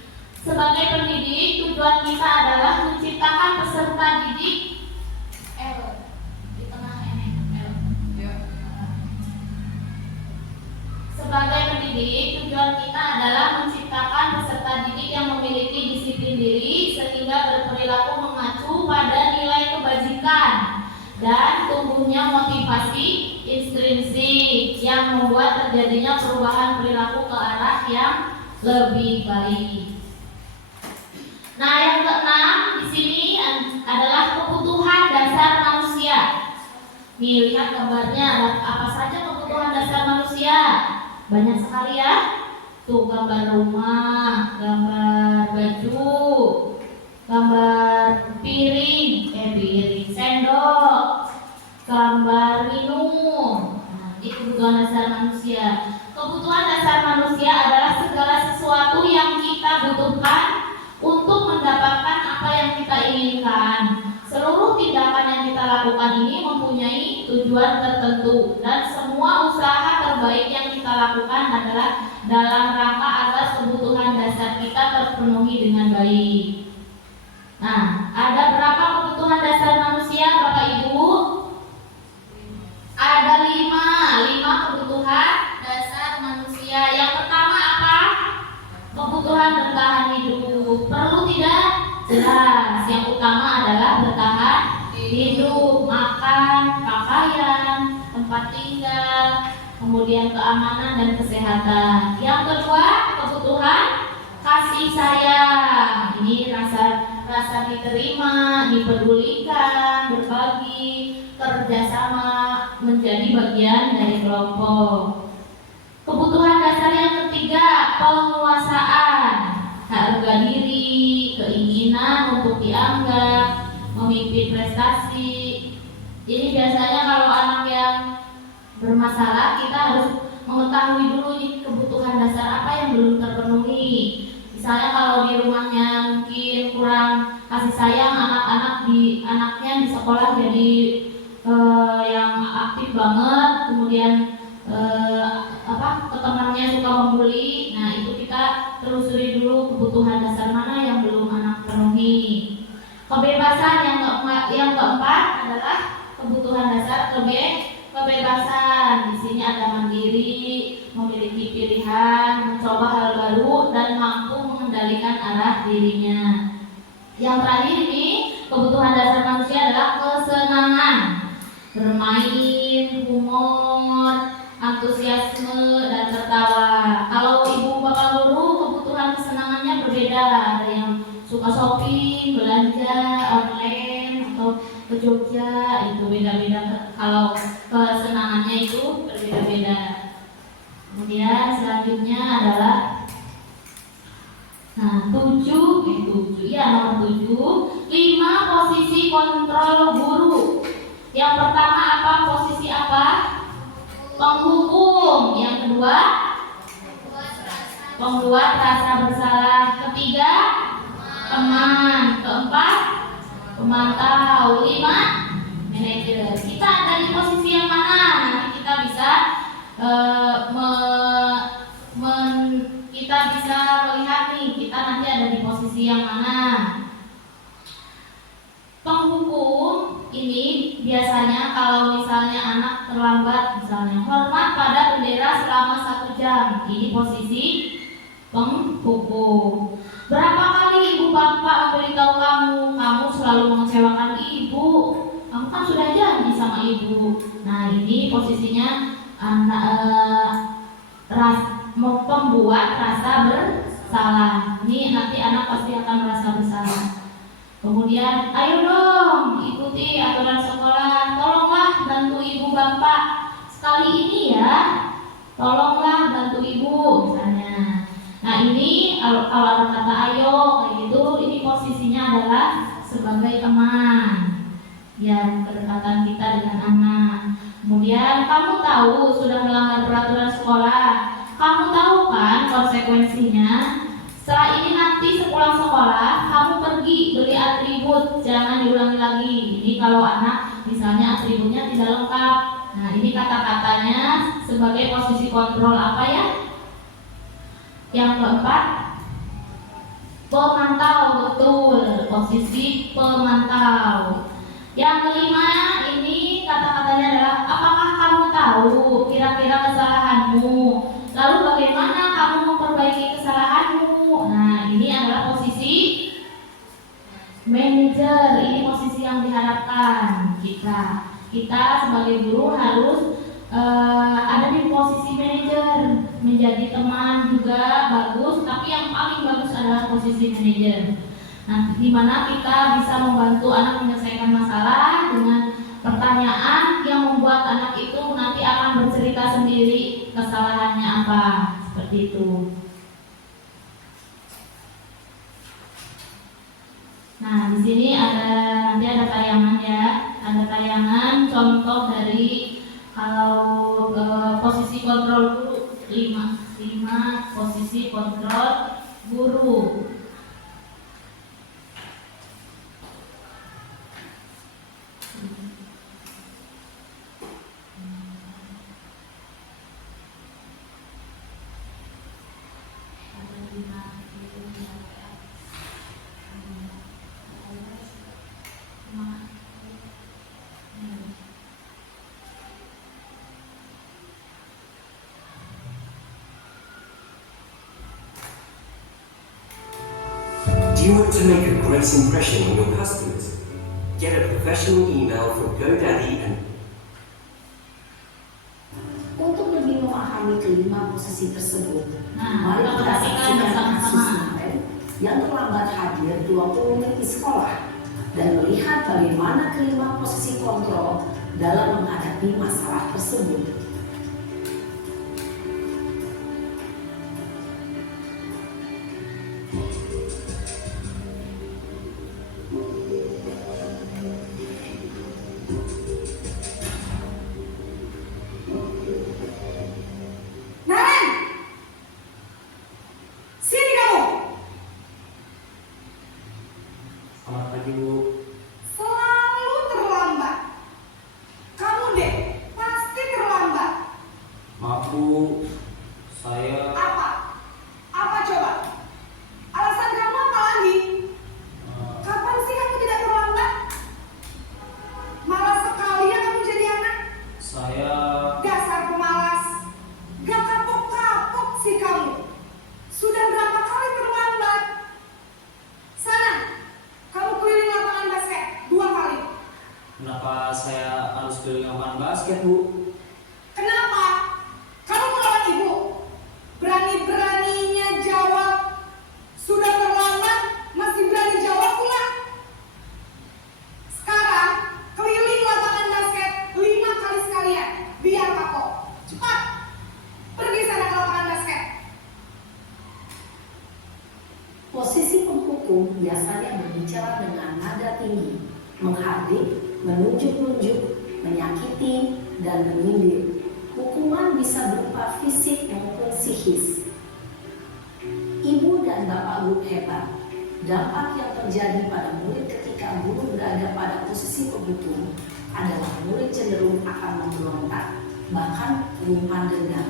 Sebagai pendidik, tujuan kita adalah menciptakan peserta didik L di tengah ini L. Sebagai pendidik, tujuan kita adalah menciptakan peserta didik yang memiliki disiplin diri sehingga berperilaku mengacu pada nilai kebajikan dan tumbuhnya motivasi intrinsik yang membuat terjadinya perubahan perilaku ke arah yang lebih baik. Nah, yang keenam di sini adalah kebutuhan dasar manusia. Nih, lihat gambarnya, ada apa saja kebutuhan dasar manusia? Banyak sekali ya. Tuh gambar rumah, gambar baju, gambar piring, sendok, gambar minum. Nah, ini kebutuhan dasar manusia. Kebutuhan dasar manusia adalah segala sesuatu yang kita butuhkan untuk mendapatkan apa yang kita inginkan. Seluruh tindakan yang kita lakukan ini mempunyai tujuan tertentu dan semua usaha terbaik yang kita lakukan adalah dalam rangka agar kebutuhan dasar kita terpenuhi dengan baik. Nah, ada berapa kebutuhan dasar manusia, Bapak Ibu? Ada lima kebutuhan dasar manusia. Yang pertama apa? Kebutuhan bertahan hidup. Perlu tidak? Jelas. Yang utama adalah bertahan hidup, makan, pakaian, tempat tinggal, kemudian keamanan dan kesehatan. Yang kedua, kebutuhan kasih sayang. Ini rasa diterima, dipedulikan, berbagi, kerjasama, menjadi bagian dari kelompok. Kebutuhan dasar yang ketiga, penguasaan, harga diri, keinginan untuk dianggap, memimpin prestasi. Ini biasanya kalau anak yang bermasalah, kita harus mengetahui dulu nih kebutuhan dasar apa yang belum terpenuhi. Misalnya kalau di rumahnya mungkin kurang kasih sayang, anaknya di sekolah jadi yang aktif banget, kemudian ke temannya suka membuli. Nah, itu kita telusuri dulu kebutuhan dasar mana yang belum anak penuhi. Kebebasan yang keempat adalah kebutuhan dasar kebebasan. Di sini ada mandiri, memiliki pilihan, mencoba hal baru dan mampu mengendalikan arah dirinya. Yang terakhir ini kebutuhan dasar manusia adalah kesenangan, bermain, humor, antusiasme dan tertawa. Kalau ibu bapak guru kebutuhan kesenangannya berbeda. Ada yang suka shopping, belanja online atau ke Jogja, itu beda-beda. Kalau kesenangannya itu berbeda-beda. Kemudian selanjutnya adalah nomor 7, 5 posisi kontrol guru. Yang pertama apa? Posisi apa? Penghukum. Yang kedua, pembuat rasa bersalah. Ketiga, teman. Keempat, pemantau. 5, manajer. Kita ada di posisi yang mana? Nanti kita bisa kita bisa melihat nih, kita nanti ada di posisi yang mana. Penghukum ini biasanya kalau misalnya anak terlambat, misalnya hormat pada bendera selama 1 jam, ini posisi penghukum. Berapa kali ibu bapak memberitahu kamu selalu mengecewakan ibu, kamu kan sudah janji sama ibu. Nah, ini posisinya pembuat rasa bersalah. Ini nanti anak pasti akan merasa bersalah. Kemudian, ayo dong ikuti aturan sekolah. Tolonglah bantu ibu bapak sekali ini ya. Tolonglah bantu ibu misalnya. Nah, ini kalau ada kata ayo kayak gitu, ini posisinya adalah sebagai teman. Ya, kedekatan kita dengan anak. Kemudian kamu tahu sudah melanggar peraturan sekolah. Kamu tahu kan konsekuensinya? Setelah ini nanti sepulang sekolah, kamu pergi beli atribut, jangan diulangi lagi. Ini kalau anak misalnya atributnya tidak lengkap. Nah, ini kata-katanya sebagai posisi kontrol apa ya? Yang keempat, pemantau, betul, posisi pemantau. Yang kelima, ini kata-katanya adalah apakah kamu tahu kira-kira kesalahanmu? Lalu bagaimana kamu memperbaiki kesalahanmu? Nah, ini adalah posisi manajer. Ini posisi yang diharapkan kita sebagai guru harus ada di posisi manajer, menjadi teman juga bagus, tapi yang paling bagus adalah posisi manajer. Nah, di mana kita bisa membantu anak menyelesaikan masalah dengan pertanyaan yang membuat anak itu nanti akan bercerita sendiri kesalahannya apa, seperti itu. Nah, di sini nanti ada tayangan ya, ada tayangan contoh dari kalau posisi kontrol guru 5 posisi kontrol guru. Do you want to make a great impression on your customers? Get a professional email from GoDaddy and untuk lebih memahami kelima posisi tersebut, mari kita kita perhatikan saksikan bersama-sama. kasus Naren yang terlambat hadir 20 menit di sekolah dan melihat bagaimana kelima posisi kontrol dalam menghadapi masalah tersebut. Selamat pagi, Bu. Selalu terlambat. Kamu deh, pasti terlambat. Maaf Bu, saya Apa? Apa coba? Alasan kamu apa lagi? Kapan sih kamu tidak terlambat? Malas sekali ya kamu jadi anak. saya Dasar pemalas. Gak kapok-kapok sih kamu. Sudah berapa kali terlambat? Sana, kamu keliling lapangan basket 2 kali. kenapa saya harus keliling lapangan basket Bu? Kenapa? Kamu melawan ibu. Berani-beraninya jawab. Sudah terlambat, masih berani jawab pula. Sekarang, keliling lapangan basket 5 kali sekalian. Biar kapok. Cepat. Pergi sana ke lapangan basket. Posisi penghukum biasanya berbicara dengan nada tinggi, menghardik, menunjuk-nunjuk, menyakiti, dan menyindir. Hukuman bisa berupa fisik maupun psikis. Ibu dan bapak guru hebat. Dampak yang terjadi pada murid ketika guru berada pada posisi penghukum adalah murid cenderung akan memberontak, bahkan menyimpan dendam.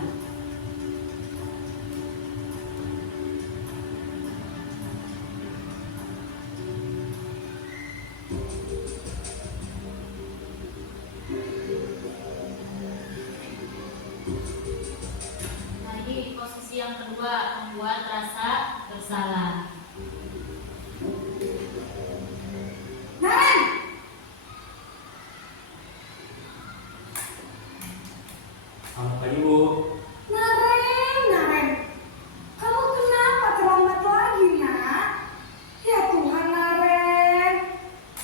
Nah, ini posisi yang kedua, membuat rasa bersalah. Naren! Selamat pagi Bu. Naren! Kamu kenapa terlambat lagi, nak? Ya Tuhan, Naren.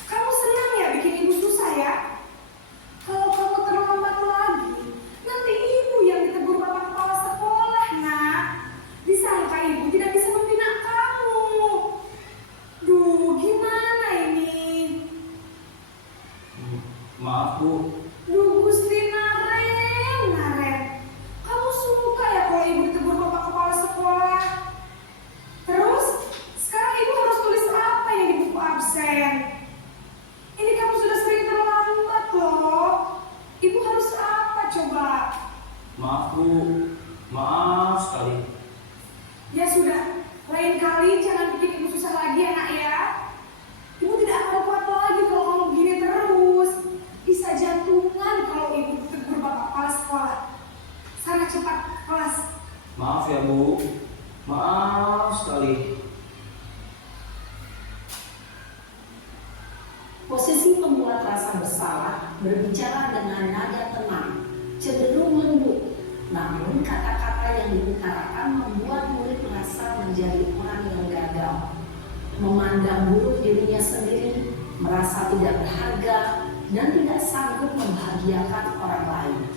Kamu senang ya bikin ibu susah ya? Kalau kamu terlambat lagi, nanti ibu yang ditegur bapak kepala sekolah, nak. Disangka ibu tidak bisa membina kamu. Ya sudah, lain kali jangan bikin ibu susah lagi ya nak ya. Ibu tidak akan kuat lagi kalau kamu begini terus. Bisa jantungan kalau ibu tegur bapak kepala sekolah. Sana cepat ke kelas. Maaf ya Bu, maaf sekali. Posisi pembuat rasa bersalah berbicara dengan nada tenang, cenderung lembut. Namun kata-kata yang diutarakan membuat murid merasa menjadi orang yang gagal, memandang buruk dirinya sendiri, merasa tidak berharga, dan tidak sanggup membahagiakan orang lain.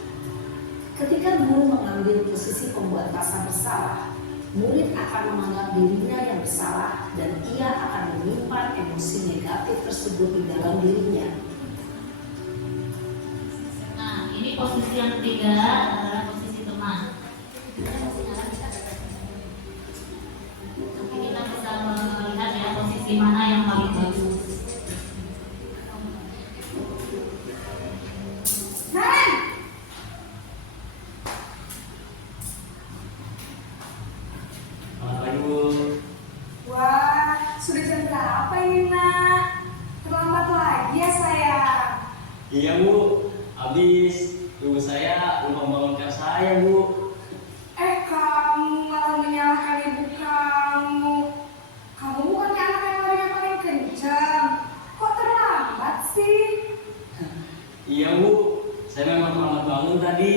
Ketika guru mengambil posisi pembuat rasa bersalah, murid akan menganggap dirinya yang bersalah dan ia akan menyimpan emosi negatif tersebut di dalam dirinya. Nah, ini posisi yang ketiga adalah posisi teman. Nanti kita bisa melihat ya posisi mana yang paling bagus. Naren! Selamat pagi Bu. Wah, sudah jam berapa ini nak? Terlambat lagi ya sayang. Iya Bu, habis ibu saya lupa membangunkan saya Bu. Kamu malah menyalahkan ibu kamu. Kamu bukannya anak yang larinya paling kencang. Kok terlambat sih? Iya Bu, saya memang terlambat bangun tadi.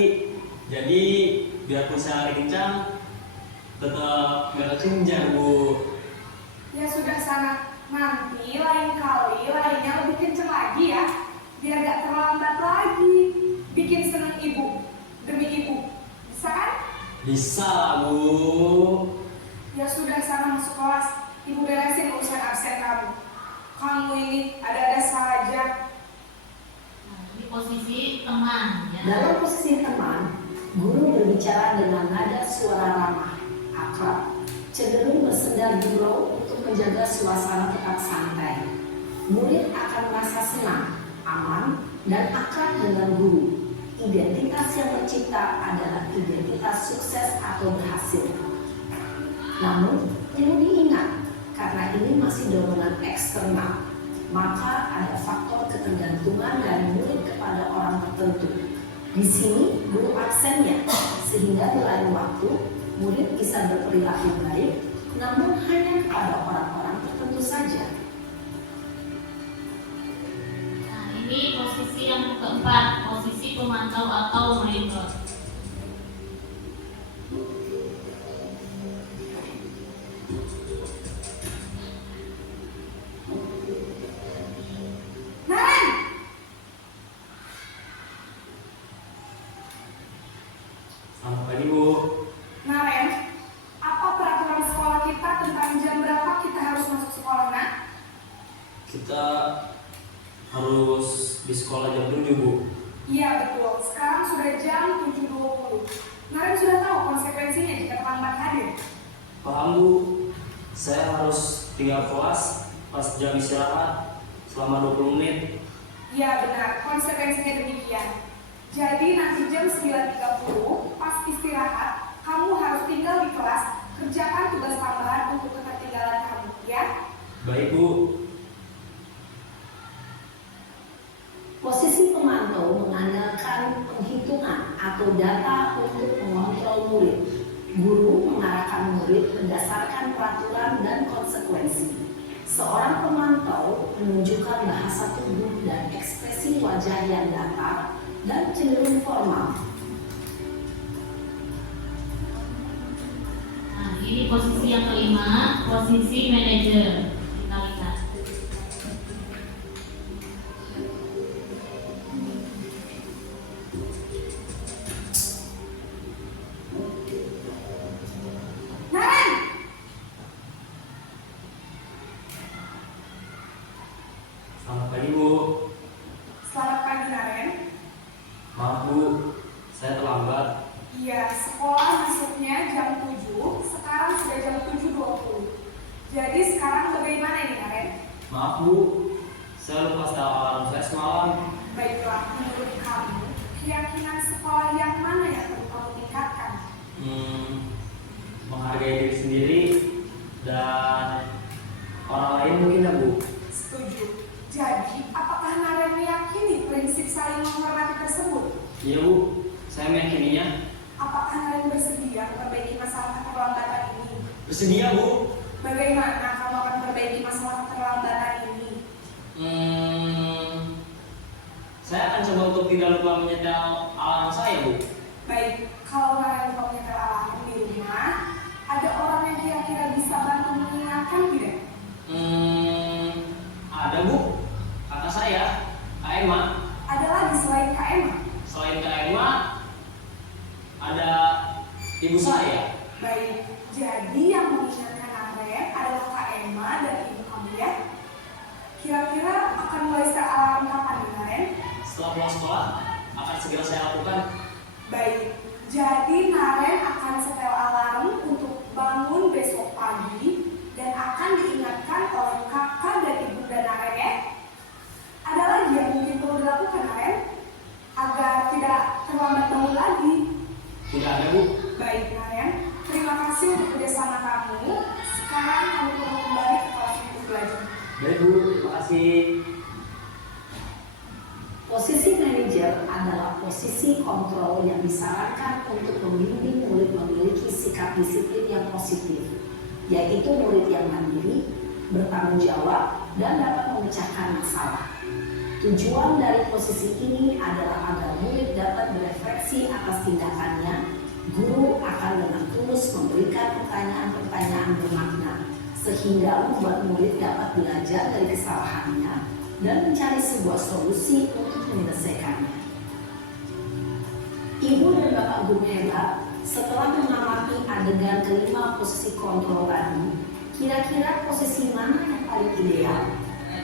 Jadi biarpun saya lari kencang, tetap nggak kekejar Bu. Ya sudah sana. Nanti lain kali larinya lebih kencang lagi ya. Biar gak terlambat lagi. Bikin seneng ibu. Demi ibu. Bisa kan? Bisa Bu. Ya sudah sana masuk kelas. Ibu beresin urusan absen kamu. Kamu ini ada-ada saja. Nah, ini posisi teman ya. Dalam posisi teman, guru berbicara dengan nada suara ramah, akrab, cenderung bersenda gurau untuk menjaga suasana tetap santai. Murid akan merasa senang, aman, dan akrab dengan guru. Identitas yang tercipta adalah identitas sukses atau berhasil. Namun, perlu diingat, karena ini masih dorongan eksternal, maka ada faktor ketergantungan dari murid kepada orang tertentu. Di sini, guru aksennya, sehingga di lain waktu, murid bisa berperilaku baik, namun hanya kepada orang-orang tertentu saja. Nah, ini posisi yang keempat, posisi pemantau atau monitor. Naren! Selamat pagi Bu. Naren, apa peraturan sekolah kita tentang jam berapa kita harus masuk sekolah, nak? Kita harus di sekolah jam 7 Bu. Iya betul, sekarang sudah jam 7.20. Naren sudah tahu konsekuensinya jika terlambat hadir. Paham Bu, saya harus tinggal kelas pas jam istirahat selama 20 menit. Iya benar, konsekuensinya demikian. Jadi nanti jam 9.30 pas istirahat, kamu harus tinggal di kelas, kerjakan tugas tambahan untuk ketertinggalan kamu, ya? Baik Bu. Posisi pemantau mengandalkan penghitungan atau data untuk mengontrol murid. Guru mengarahkan murid berdasarkan peraturan dan konsekuensi. Seorang pemantau menunjukkan bahasa tubuh dan ekspresi wajah yang datar dan cenderung formal. Nah, ini posisi yang kelima, posisi manajer. Kita lihat. Naren! Selamat pagi Bu. Selamat pagi Naren. Maaf Bu, saya terlambat. Iya, sekolah masuknya jam 7, sekarang sudah jam 7.20. Jadi sekarang bagaimana ini Naren? Maaf Bu, saya lupa setel alarm saya semalam. Baiklah, menurut kamu, keyakinan sekolah yang mana yang perlu kamu tingkatkan? Menghargai diri sendiri dan orang lain mungkin ya Bu. Setuju. Jadi, apakah Naren meyakini prinsip saling menghormati tersebut? Iya Bu, saya meyakininya. Apakah Naren bersedia memperbaiki masalah keterlambatan ini? Bersedia Bu. Bagaimana kamu akan memperbaiki masalah keterlambatan ini? Saya akan coba untuk tidak lupa menyetel alarm saya Bu. Baik, kalau Naren lupa menyetel alarm di rumah, ada orang yang kira-kira bisa bantu mengingatkan tidak? Ada Bu, kakak saya, Kak Emma. Ada lagi selain Kak Emma? Selain Kak Emma, ada ibu saya. Baik, jadi yang mengingatkan Naren adalah Kak Emma dan ibu kamu ya? Kira-kira akan mulai set alarm kapan nih Naren? Setelah pulang sekolah, akan segera saya lakukan. Baik, jadi Naren akan setel alarm untuk bangun besok pagi dan akan diingatkan oleh kakak dan ibunda Naren ya. Ada lagi yang mungkin perlu dilakukan Naren agar tidak terlambat bangun lagi. Tidak ada Bu. Baik Naren, terima kasih untuk kerjasama kamu. Sekarang kamu perlu kembali ke kelas untuk belajar. Baik Bu, terima kasih. Posisi manajer adalah posisi kontrol yang disarankan untuk membimbing murid memiliki sikap disiplin yang positif, yaitu murid yang mandiri, bertanggung jawab, dan dapat memecahkan masalah. Tujuan dari posisi ini adalah agar murid dapat berefleksi atas tindakannya. Guru akan dengan tulus memberikan pertanyaan-pertanyaan bermakna, sehingga membuat murid dapat belajar dari kesalahannya dan mencari sebuah solusi untuk menyelesaikannya. Ibu dan Bapak Guru hebat, setelah mengamati adegan kelima posisi kontrol tadi, kira-kira posisi mana yang paling ideal?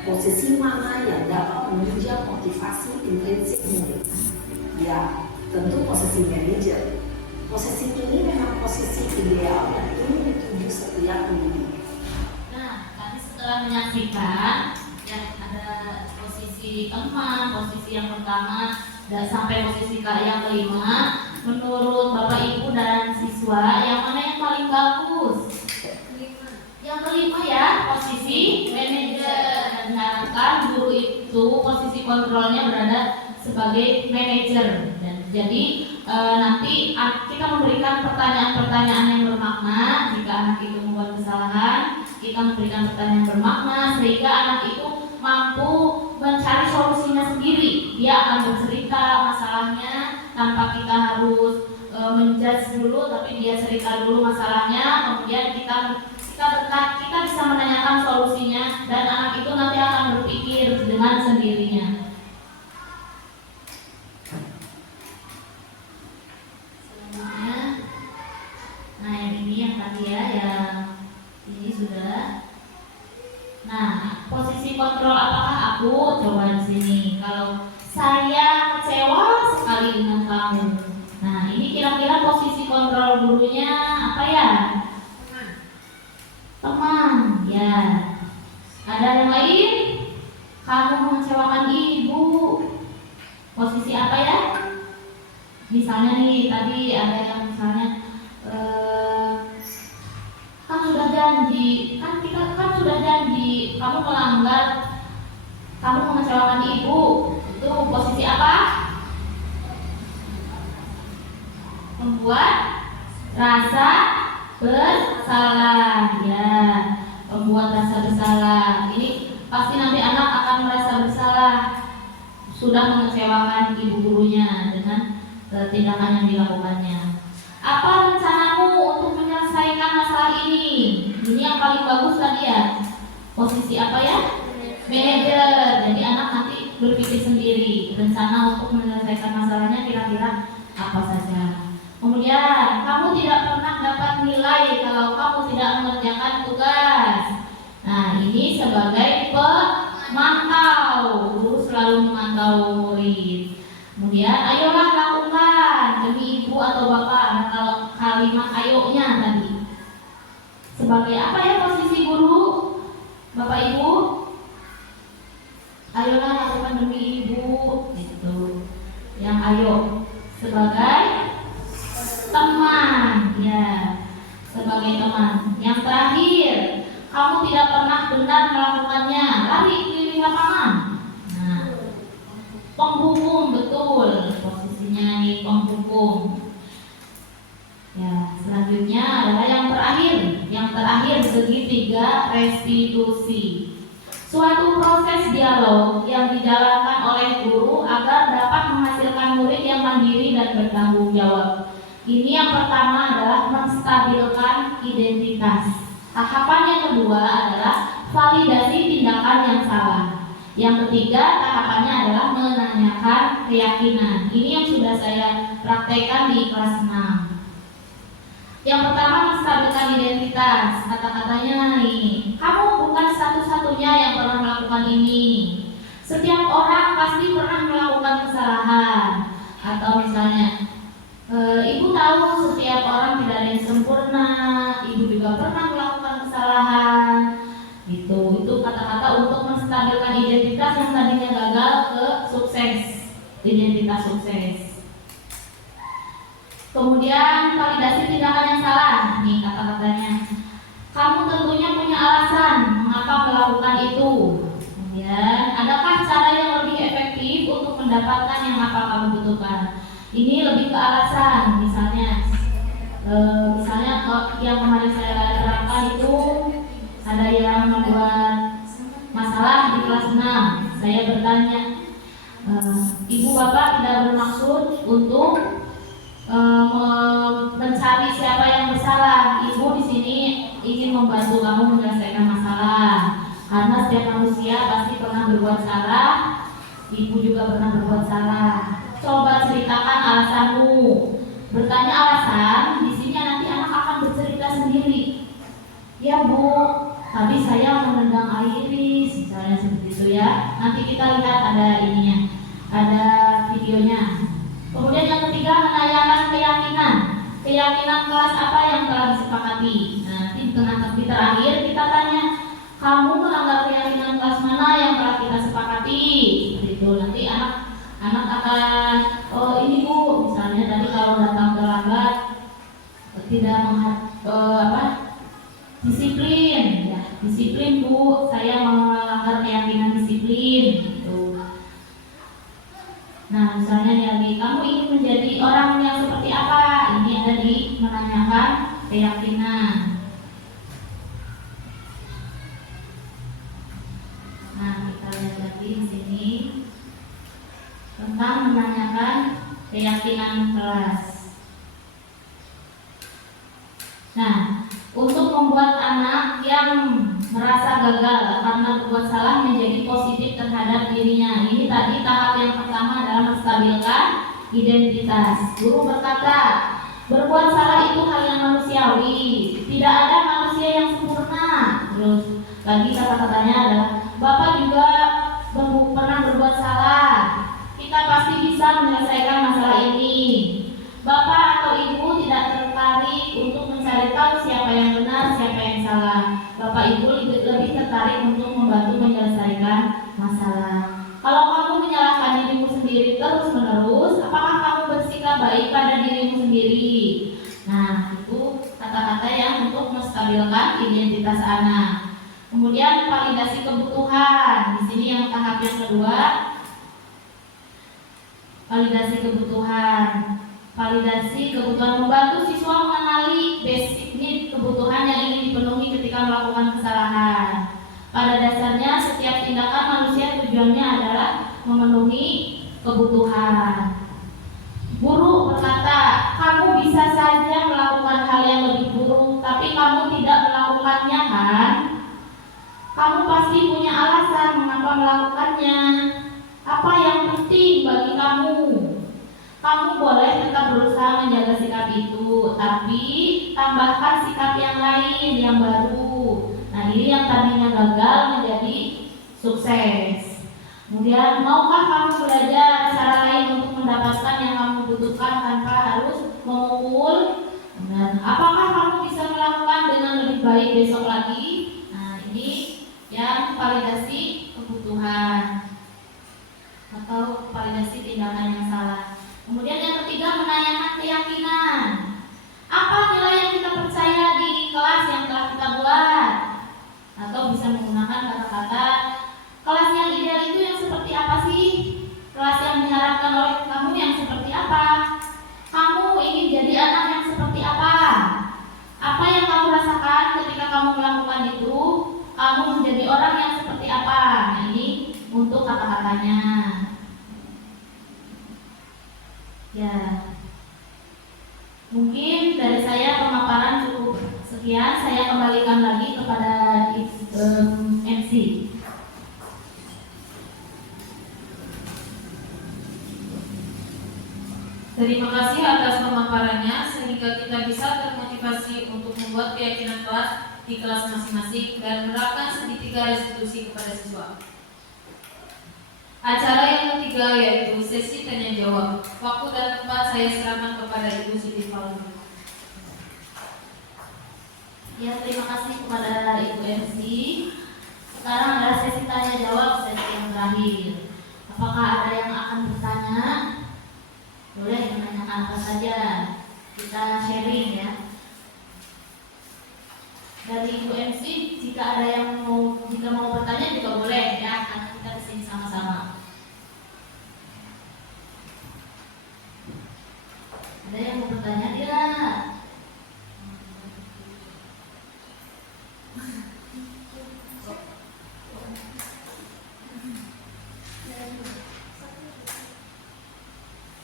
Posisi mana yang dapat menunjang motivasi intrinsik murid? Ya, tentu posisi manajer. Posisi ini memang posisi ideal yang ingin dituju setiap pendidik. Nah, tadi setelah menyaksikan yang ada posisi teman, posisi yang pertama, dan sampai posisi yang kelima, menurut Bapak Ibu dan siswa, yang mana yang paling bagus? Yang kelima ya, posisi manajer. Dan diharapkan guru itu posisi kontrolnya berada sebagai manajer. Dan jadi nanti kita memberikan pertanyaan-pertanyaan yang bermakna. Jika anak itu membuat kesalahan, kita memberikan pertanyaan bermakna sehingga anak itu mampu mencari solusinya sendiri. Dia akan bercerita masalahnya tanpa kita harus menjudge dulu, tapi dia cerita dulu masalahnya, kemudian kita bisa menanyakan solusinya dan anak itu nanti akan berpikir dengan sendirinya. Selanjutnya, nah yang tadi ya, yang ini sudah. Nah, posisi kontrol apakah aku? Coba di sini. Kalau saya kecewa sekali dengan kamu. Nah, ini kira-kira posisi kontrol gurunya apa ya? Teman, ya. Ada yang lain? Kamu mengecewakan ibu. Posisi apa ya? Misalnya nih, tadi ada yang misalnya kan sudah janji, kita sudah janji, kamu melanggar, kamu mengecewakan ibu. Itu posisi apa? Membuat rasa bersalah, ya, membuat rasa bersalah. Ini pasti nanti anak akan merasa bersalah sudah mengecewakan ibu gurunya dengan tindakan yang dilakukannya. Apa rencanamu untuk menyelesaikan masalah ini? Ini yang paling bagus tadi ya. Posisi apa ya? Manajer. Jadi anak nanti berpikir sendiri rencana untuk menyelesaikan masalahnya kira-kira apa saja. Kemudian, kamu tidak pernah dapat nilai kalau kamu tidak mengerjakan tugas. Nah, ini sebagai pemantau. Guru selalu memantau murid. Kemudian, ayolah lakukan demi ibu atau bapak. Nah, kalau kalimat ayo-nya tadi. Sebagai apa ya posisi guru? Bapak ibu? Ayolah lakukan demi ibu. Gitu. Yang ayo. Sebagai teman, ya, sebagai teman. kamu tidak pernah benar melakukannya, lari keliling lapangan. Nah, penghukum, betul, posisinya nih penghukum. Ya, selanjutnya adalah yang terakhir segitiga restitusi. Suatu proses dialog yang dijalankan oleh guru agar dapat menghasilkan murid yang mandiri dan bertanggung jawab. Ini yang pertama adalah menstabilkan identitas. Tahapan yang kedua adalah validasi tindakan yang salah. Yang ketiga tahapannya adalah menanyakan keyakinan. Ini yang sudah saya praktekkan di kelas 6. Yang pertama menstabilkan identitas. Kata-katanya nih, kamu bukan satu-satunya yang pernah melakukan ini. Setiap orang pasti pernah melakukan kesalahan. Atau misalnya, ibu tahu setiap orang tidak ada yang sempurna. Ibu juga pernah melakukan kesalahan. Itu kata-kata untuk menstabilkan identitas yang tadinya gagal ke sukses. Identitas sukses. Kemudian validasi tindakan yang salah. Nih kata-katanya, kamu tentunya punya alasan mengapa melakukan itu. Kemudian, adakah cara yang lebih efektif untuk mendapatkan yang apa kamu butuhkan? Ini lebih ke alasan. Misalnya yang kemarin saya terapkan itu ada yang membuat masalah di kelas 6. Saya bertanya, ibu bapak tidak bermaksud untuk mencari siapa yang bersalah. Ibu di sini ingin membantu kamu menyelesaikan masalah. Karena setiap manusia pasti pernah berbuat salah. Ibu juga pernah berbuat salah. Coba ceritakan alasanmu. Bertanya alasan, di sini nanti anak akan bercerita sendiri. Ya bu, tadi saya menendang iris, misalnya seperti itu ya. Nanti kita lihat ada ininya, ada videonya. Kemudian yang ketiga menanyakan keyakinan. Keyakinan kelas apa yang telah disepakati. Nah, di terakhir kita tanya, kamu melanggar keyakinan kelas mana yang telah kita sepakati. Seperti itu. Nanti anak akan, oh ini bu, misalnya tadi kalau datang terlambat tidak disiplin, ya disiplin bu, saya melanggar keyakinan disiplin. Gitu. Nah, misalnya nih, kamu ingin menjadi orang yang seperti apa? Ini ada di menanyakan keyakinan. Nah, kita lihat lagi di sini tentang menanyakan keyakinan kelas. Nah, untuk membuat anak yang merasa gagal karena berbuat salah menjadi positif terhadap dirinya. Ini tadi tahap yang pertama adalah menstabilkan identitas. Guru berkata, berbuat salah itu hal yang manusiawi. Tidak ada manusia yang sempurna. Terus lagi kata-katanya adalah, Bapak juga pernah berbuat salah. Kita pasti bisa menyelesaikan masalah ini. Bapak atau ibu tidak tertarik untuk mencari tahu siapa yang benar, siapa yang salah. Bapak ibu lebih tertarik untuk membantu menyelesaikan masalah. Kalau kamu menyalahkan dirimu sendiri terus menerus, apakah kamu bersikap baik pada dirimu sendiri? Nah, itu kata-kata yang untuk menstabilkan identitas anak. Kemudian validasi kebutuhan. Di sini yang tahap yang kedua, validasi kebutuhan. Validasi kebutuhan membantu siswa mengenali basic need, kebutuhan yang ingin dipenuhi ketika melakukan kesalahan. Pada dasarnya setiap tindakan manusia tujuannya adalah memenuhi kebutuhan. Guru berkata, kamu bisa saja melakukan hal yang lebih buruk, tapi kamu tidak melakukannya kan? Kamu pasti punya alasan mengapa melakukannya. Apa yang penting bagi kamu? Kamu boleh tetap berusaha menjaga sikap itu, tapi tambahkan sikap yang lain, yang baru. Nah, ini yang tadinya gagal menjadi sukses. Kemudian, maukah kamu belajar cara lain untuk mendapatkan yang kamu butuhkan tanpa harus memukul? Dan apakah kamu bisa melakukan dengan lebih baik besok lagi? Nah, ini yang validasi kebutuhan atau validasi tindakan yang salah. Kemudian yang ketiga menanyakan keyakinan. Apa nilai yang kita percaya di kelas yang telah kita buat? bisa menggunakan kata-kata kelas yang ideal itu yang seperti apa sih? Kelas yang diharapkan oleh kamu yang seperti apa? Kamu ingin jadi anak yang seperti apa? Apa yang kamu rasakan ketika kamu melakukan itu? Kamu menjadi orang yang seperti apa? Nah, ini untuk kata-katanya. Ya, mungkin dari saya pemaparan cukup sekian. Saya kembalikan lagi kepada MC. Terima kasih atas pemaparannya sehingga kita bisa termotivasi untuk membuat keyakinan kelas di kelas masing-masing dan menerapkan segitiga restitusi kepada siswa. Acara yang ketiga yaitu sesi tanya jawab. Waktu dan tempat saya serahkan kepada Ibu Siti Fauzia. Ya, terima kasih kepada Ibu MC. Sekarang adalah sesi tanya jawab, sesi yang terakhir. Apakah ada yang akan bertanya? Boleh menanyakan apa saja. Kita sharing ya. Dari Ibu MC, jika ada yang mau bertanya juga boleh ya, karena kita di sini sama-sama. Ada yang mau bertanya tidak?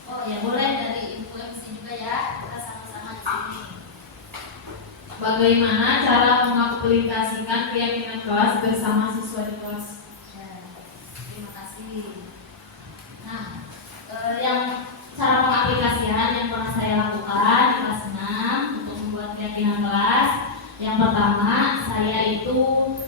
Oh ya, boleh dari Ibu MC juga ya. Kita sama-sama di sini. Bagaimana cara mengaplikasikan keyakinan kelas bersama siswa di kelas? Ya, terima kasih. Nah, yang cara pengaplikasian yang pernah saya lakukan di kelas 6 untuk membuat keyakinan kelas. Yang pertama, saya itu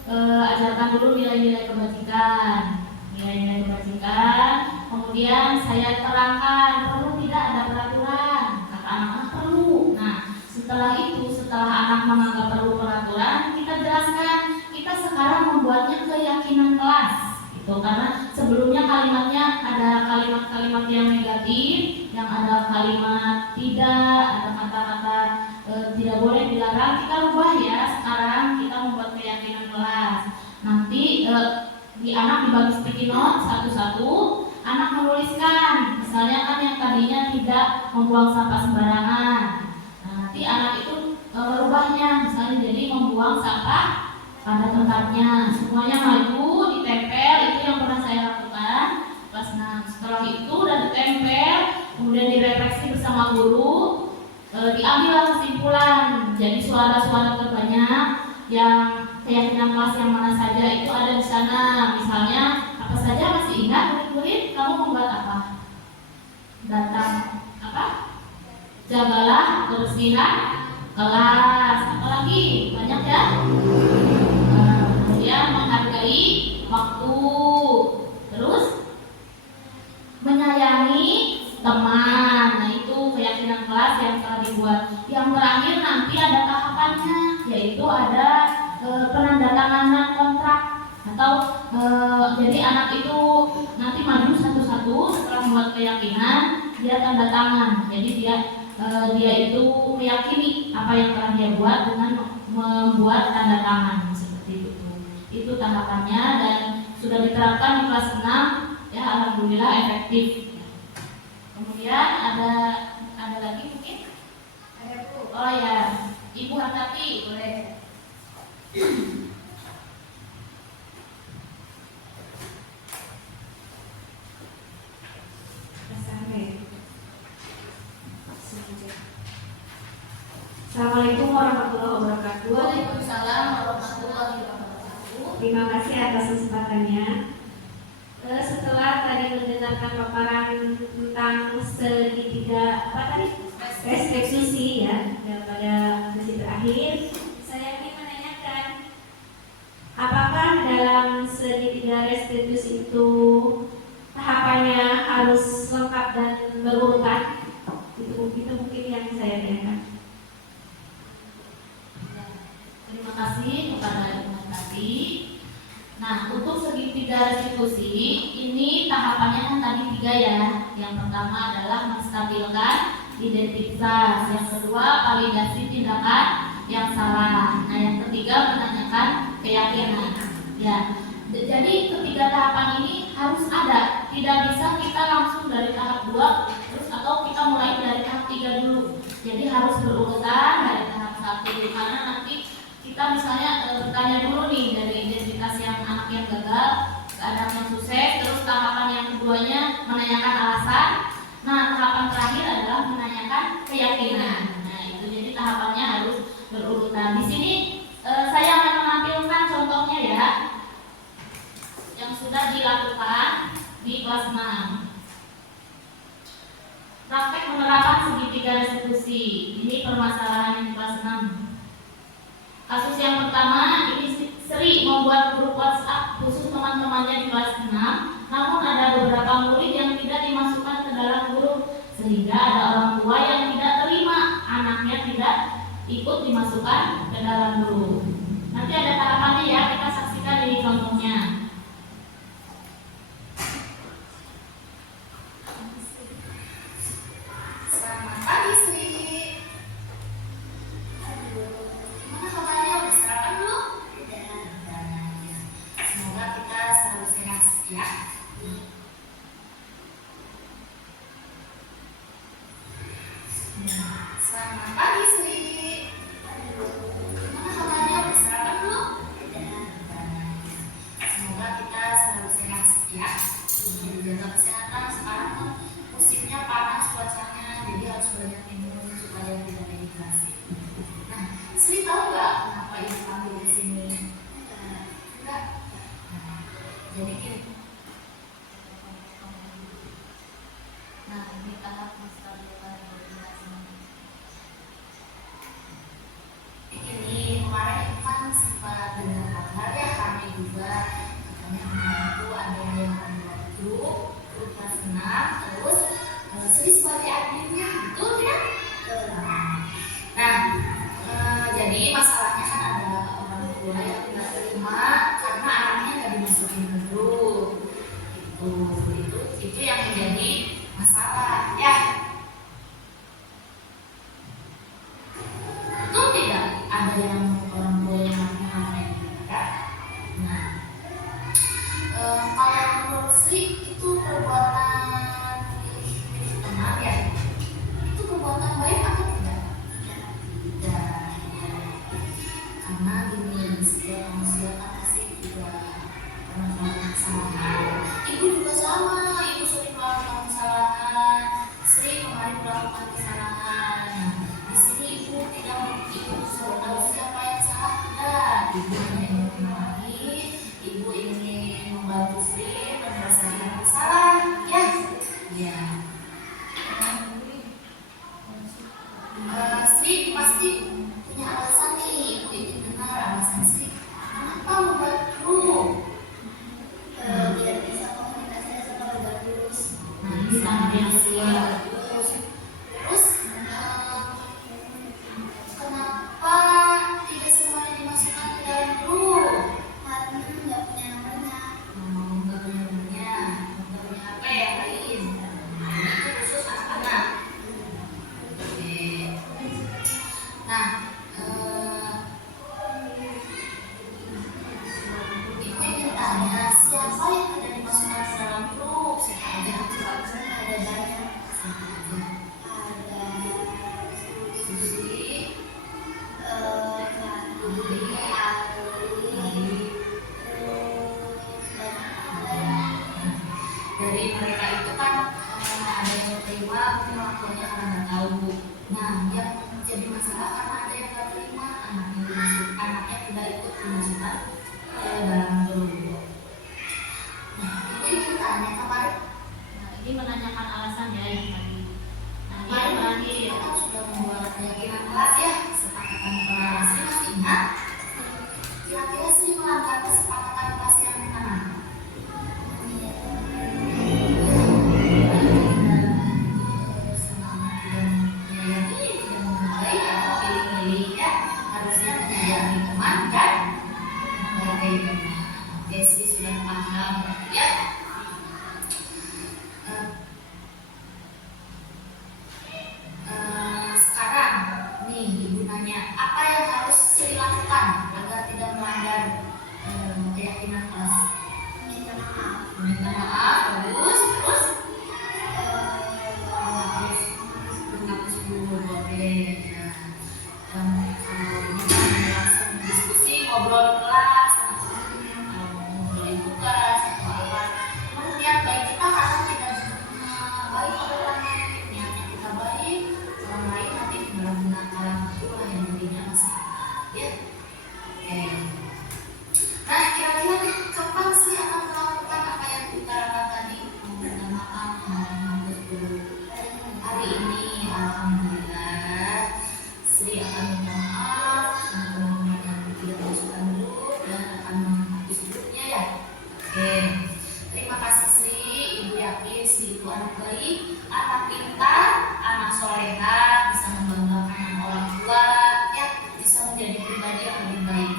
ajarkan dulu nilai-nilai kebajikan. Nilai-nilai kebajikan. Kemudian saya terangkan perlu tidak ada peraturan. Kata anak-anak perlu. Nah, setelah itu, setelah anak menganggap perlu peraturan, kita jelaskan kita sekarang membuatnya keyakinan kelas. Itu karena sebelumnya kalimatnya ada kalimat-kalimat yang negatif, yang ada kalimat tidak, ada kata-kata tidak boleh, dilarang. Kita rubah ya. Sekarang kita membuat keyakinan kelas. Nanti di anak dibagi sticky note satu-satu. Anak menuliskan, misalnya kan yang tadinya tidak membuang sampah sembarangan. Nah, nanti anak itu merubahnya, misalnya jadi membuang sampah pada tempatnya. Semuanya maju, ditempel, itu yang pernah saya lakukan kelas 6. Setelah itu udah ditempel, kemudian direfleksi bersama guru, diambillah kesimpulan. Jadi suara-suara terbanyak yang keyakinan kelas yang mana saja itu ada di sana. Misalnya apa saja masih ingat murid-murid? Kamu membuat apa? Datang apa? Jagalah kebersihan kelas. Apalagi banyak ya. Kemudian menghargai waktu. Terus menyayangi teman. Nah, itu keyakinan kelas yang telah dibuat. Yang terakhir nanti ada tahapannya, yaitu ada penandatanganan kontrak. Atau jadi anak itu nanti maju satu-satu setelah membuat keyakinan, dia tanda tangan. Jadi dia itu meyakini apa yang telah dia buat dengan membuat tanda tangan seperti itu. Itu tahapannya dan sudah diterapkan di kelas 6 ya, alhamdulillah efektif. Kemudian ada lagi mungkin? Ada Bu. Oh ya, Ibu Hartati boleh. Assalamualaikum warahmatullahi wabarakatuh. Waalaikumsalam warahmatullahi wabarakatuh. Terima kasih atas kesempatannya. Setelah tadi mendengarkan paparan tentang segitiga apa tadi? Restitusi ya, pada sesi terakhir, saya ingin menanyakan apakah dalam segitiga restitusi itu tahapannya harus lengkap dan berurutan? Itu mungkin yang saya tanyakan. Terima kasih kepada Ibu Hartati. Nah, untuk segitiga restitusi ini tahapannya kan tadi 3 ya. Yang pertama adalah menstabilkan identitas, yang kedua validasi tindakan yang salah, nah yang ketiga menanyakan keyakinan. Ya, jadi ketiga tahapan ini harus ada. Tidak bisa kita langsung dari tahap 2 terus atau kita mulai dari tahap 3 dulu. Jadi harus berurutan dari tahap 1 karena nanti kita misalnya bertanya dulu nih dari identitas yang anak yang gagal, keadaan yang sukses, terus tahapan yang keduanya menanyakan alasan. Nah, tahapan terakhir adalah menanyakan keyakinan. Nah, itu jadi tahapannya harus berurutan. Di sini saya akan menampilkan contohnya ya yang sudah dilakukan di kelas 6. Praktek penerapan segitiga restitusi. Ini permasalahan di kelas 6. Kasus yang pertama, ini Sri membuat grup WhatsApp khusus teman-temannya di kelas 6. Namun ada beberapa murid yang tidak dimasukkan ke dalam grup, sehingga ada orang tua yang tidak terima anaknya tidak ikut dimasukkan ke dalam grup. Nanti ada tahapannya ya, kita saksikan ini contohnya. Selamat pagi, Sri. Gimana kabarnya? Udah sarapan belum? Udah. Semoga kita selalu sehat ya. Selamat pagi, Sri. Gimana kabarnya? Udah sarapan belum? Udah. Semoga kita selalu sehat ya. Jaga kesehatan. Sekarang kan musimnya panas cuacanya, jadi harus banyak minum supaya tidak dehidrasi. Nah, Sri tahu nggak kenapa ibu panggil di sini? Enggak. Nah, jadi gini. Nah, ini tahap menstabilkan dehidrasi. Ini kemarin itu kan sempat dengar kabar ya, kami juga katanya kemarin itu ada yang membuat grup kelas 6, terus Sri sebagai adminnya, betul ya? Nah, jadi masalahnya kan ada orang tua yang tidak terima karena anaknya nggak dimasukin ke grup. Itu yang menjadi masalah ya. Betul tidak? Ada yang orang tua yang anaknya tidak. Nah, kalau menurut Sri itu perbuatan teman ya, itu perbuatan baik atau tidak? Tidak. Karena gini, setiap manusia kan pasti juga pernah melakukan kesalahan. Ibu juga sama, ibu sering melakukan kesalahan. Sri kemarin melakukan kesalahan. Nah, di sini ibu tidak tahu siapa yang salah tidak. Ibu hanya ingin memahami, ibu ingin membantu Sri menyelesaikan masalah ya. Ya. Sri pasti punya alasan nih, ibu ingin dengar alasan Sri. Kenapa membuat grup? Biar bisa komunikasinya sama bagus. Nah, ini sangat yang siap. Terus, kenapa tidak semuanya dimasukkan ke dalam grup? Karena nggak punya nomornya. Nggak punya nomornya, nggak punya HP yang lain. Itu khusus anak-anak. Oke. Nah, ibu ingin tanya siapa yang tidak dimasukkan ke dalam grup? Siapa aja? Ada banyak. Siapa aja? Ada Susi, dari mereka itu kan ada yang terima, tapi orang tuanya karena nggak tahu. Nah, yang jadi masalah karena ada yang nggak terima, anaknya tidak ikut dimasukkan ke dalam grup. Nah, itu ingin tanya kemarin. Nah, ini menanyakan alasan ya yang tadi. Nah, ini Kemarin terakhir. kita kan sudah membuat keyakinan kelas ya, kesepakatan kelas. Sri masih ingat? Kira-kira Sri melanggar kesepakatan kelas yang mana? Semangat dan menyayangi, tidak menghargai atau pilih-pilih ya. Harusnya menyayangi teman dan menghargai teman. Oke, Sri sudah paham ya. ngobrol di kelas sama temennya, kalau mau ngumpulin tugas atau apa. Memang niat baik kita kadang tidak baik orang lain, niatnya kita baik, orang lain nanti menggunakan itulah yang jadinya masalah. Ya, oke. Nah, kira-kira kapan sih akan melakukan apa yang diutarakan tadi? Meminta maaf, hari ini, alhamdulillah, Sri akan minta maaf sama teman-teman yang tidak masukkan grup dan akan menghapus grupnya ya. Oke, terima kasih Sri. Ibu yakin Sri itu anak baik, anak pintar, anak soleha, bisa membanggakan orang tua, ya bisa menjadi pribadi yang lebih baik.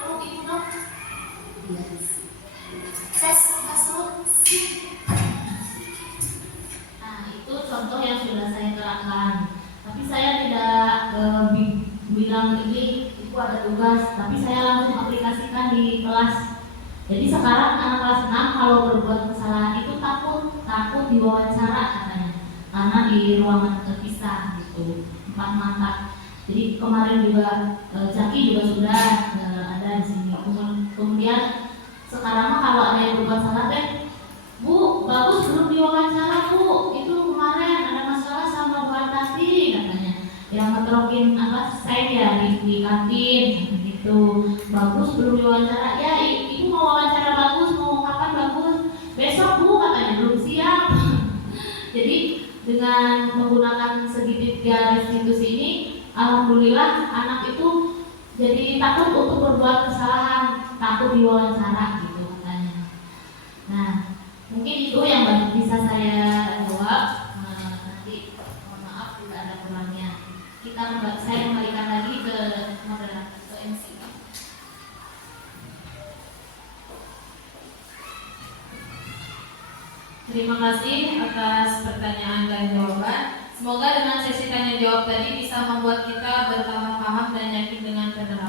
Terus ibu dong. Ses, nah itu contoh yang sudah saya terangkan. Tapi saya tidak bilang ini itu ada tugas, tapi saya langsung aplikasikan di kelas. Jadi sekarang anak kelas 6 kalau berbuat kesalahan itu takut diwawancara katanya, karena di ruangan terpisah gitu, 4 mata. Jadi kemarin juga Jaki juga sudah ada di sini. Kemudian sekarang kalau ada yang berbuat salah Bu, bagus belum diwawancara Bu, itu kemarin ada masalah sama Bu Tati katanya, yang ngetrokin saya di kantin gitu. Bagus belum diwawancara, ya ibu mau wawancara bagus, mau kapan bagus? Besok Bu katanya, belum siap. Jadi dengan menggunakan segitiga restitusi ini, alhamdulillah anak itu jadi takut untuk berbuat kesalahan, takut diwawancara gitu katanya. Nah, mungkin itu yang bisa saya jawab. Nanti mohon maaf tidak ada kurangnya. Saya kembalikan lagi ke moderator, ke MC. Terima kasih atas pertanyaan dan jawaban. Semoga dengan sesi tanya jawab tadi bisa membuat kita bertambah paham dan yakin dengan penerapan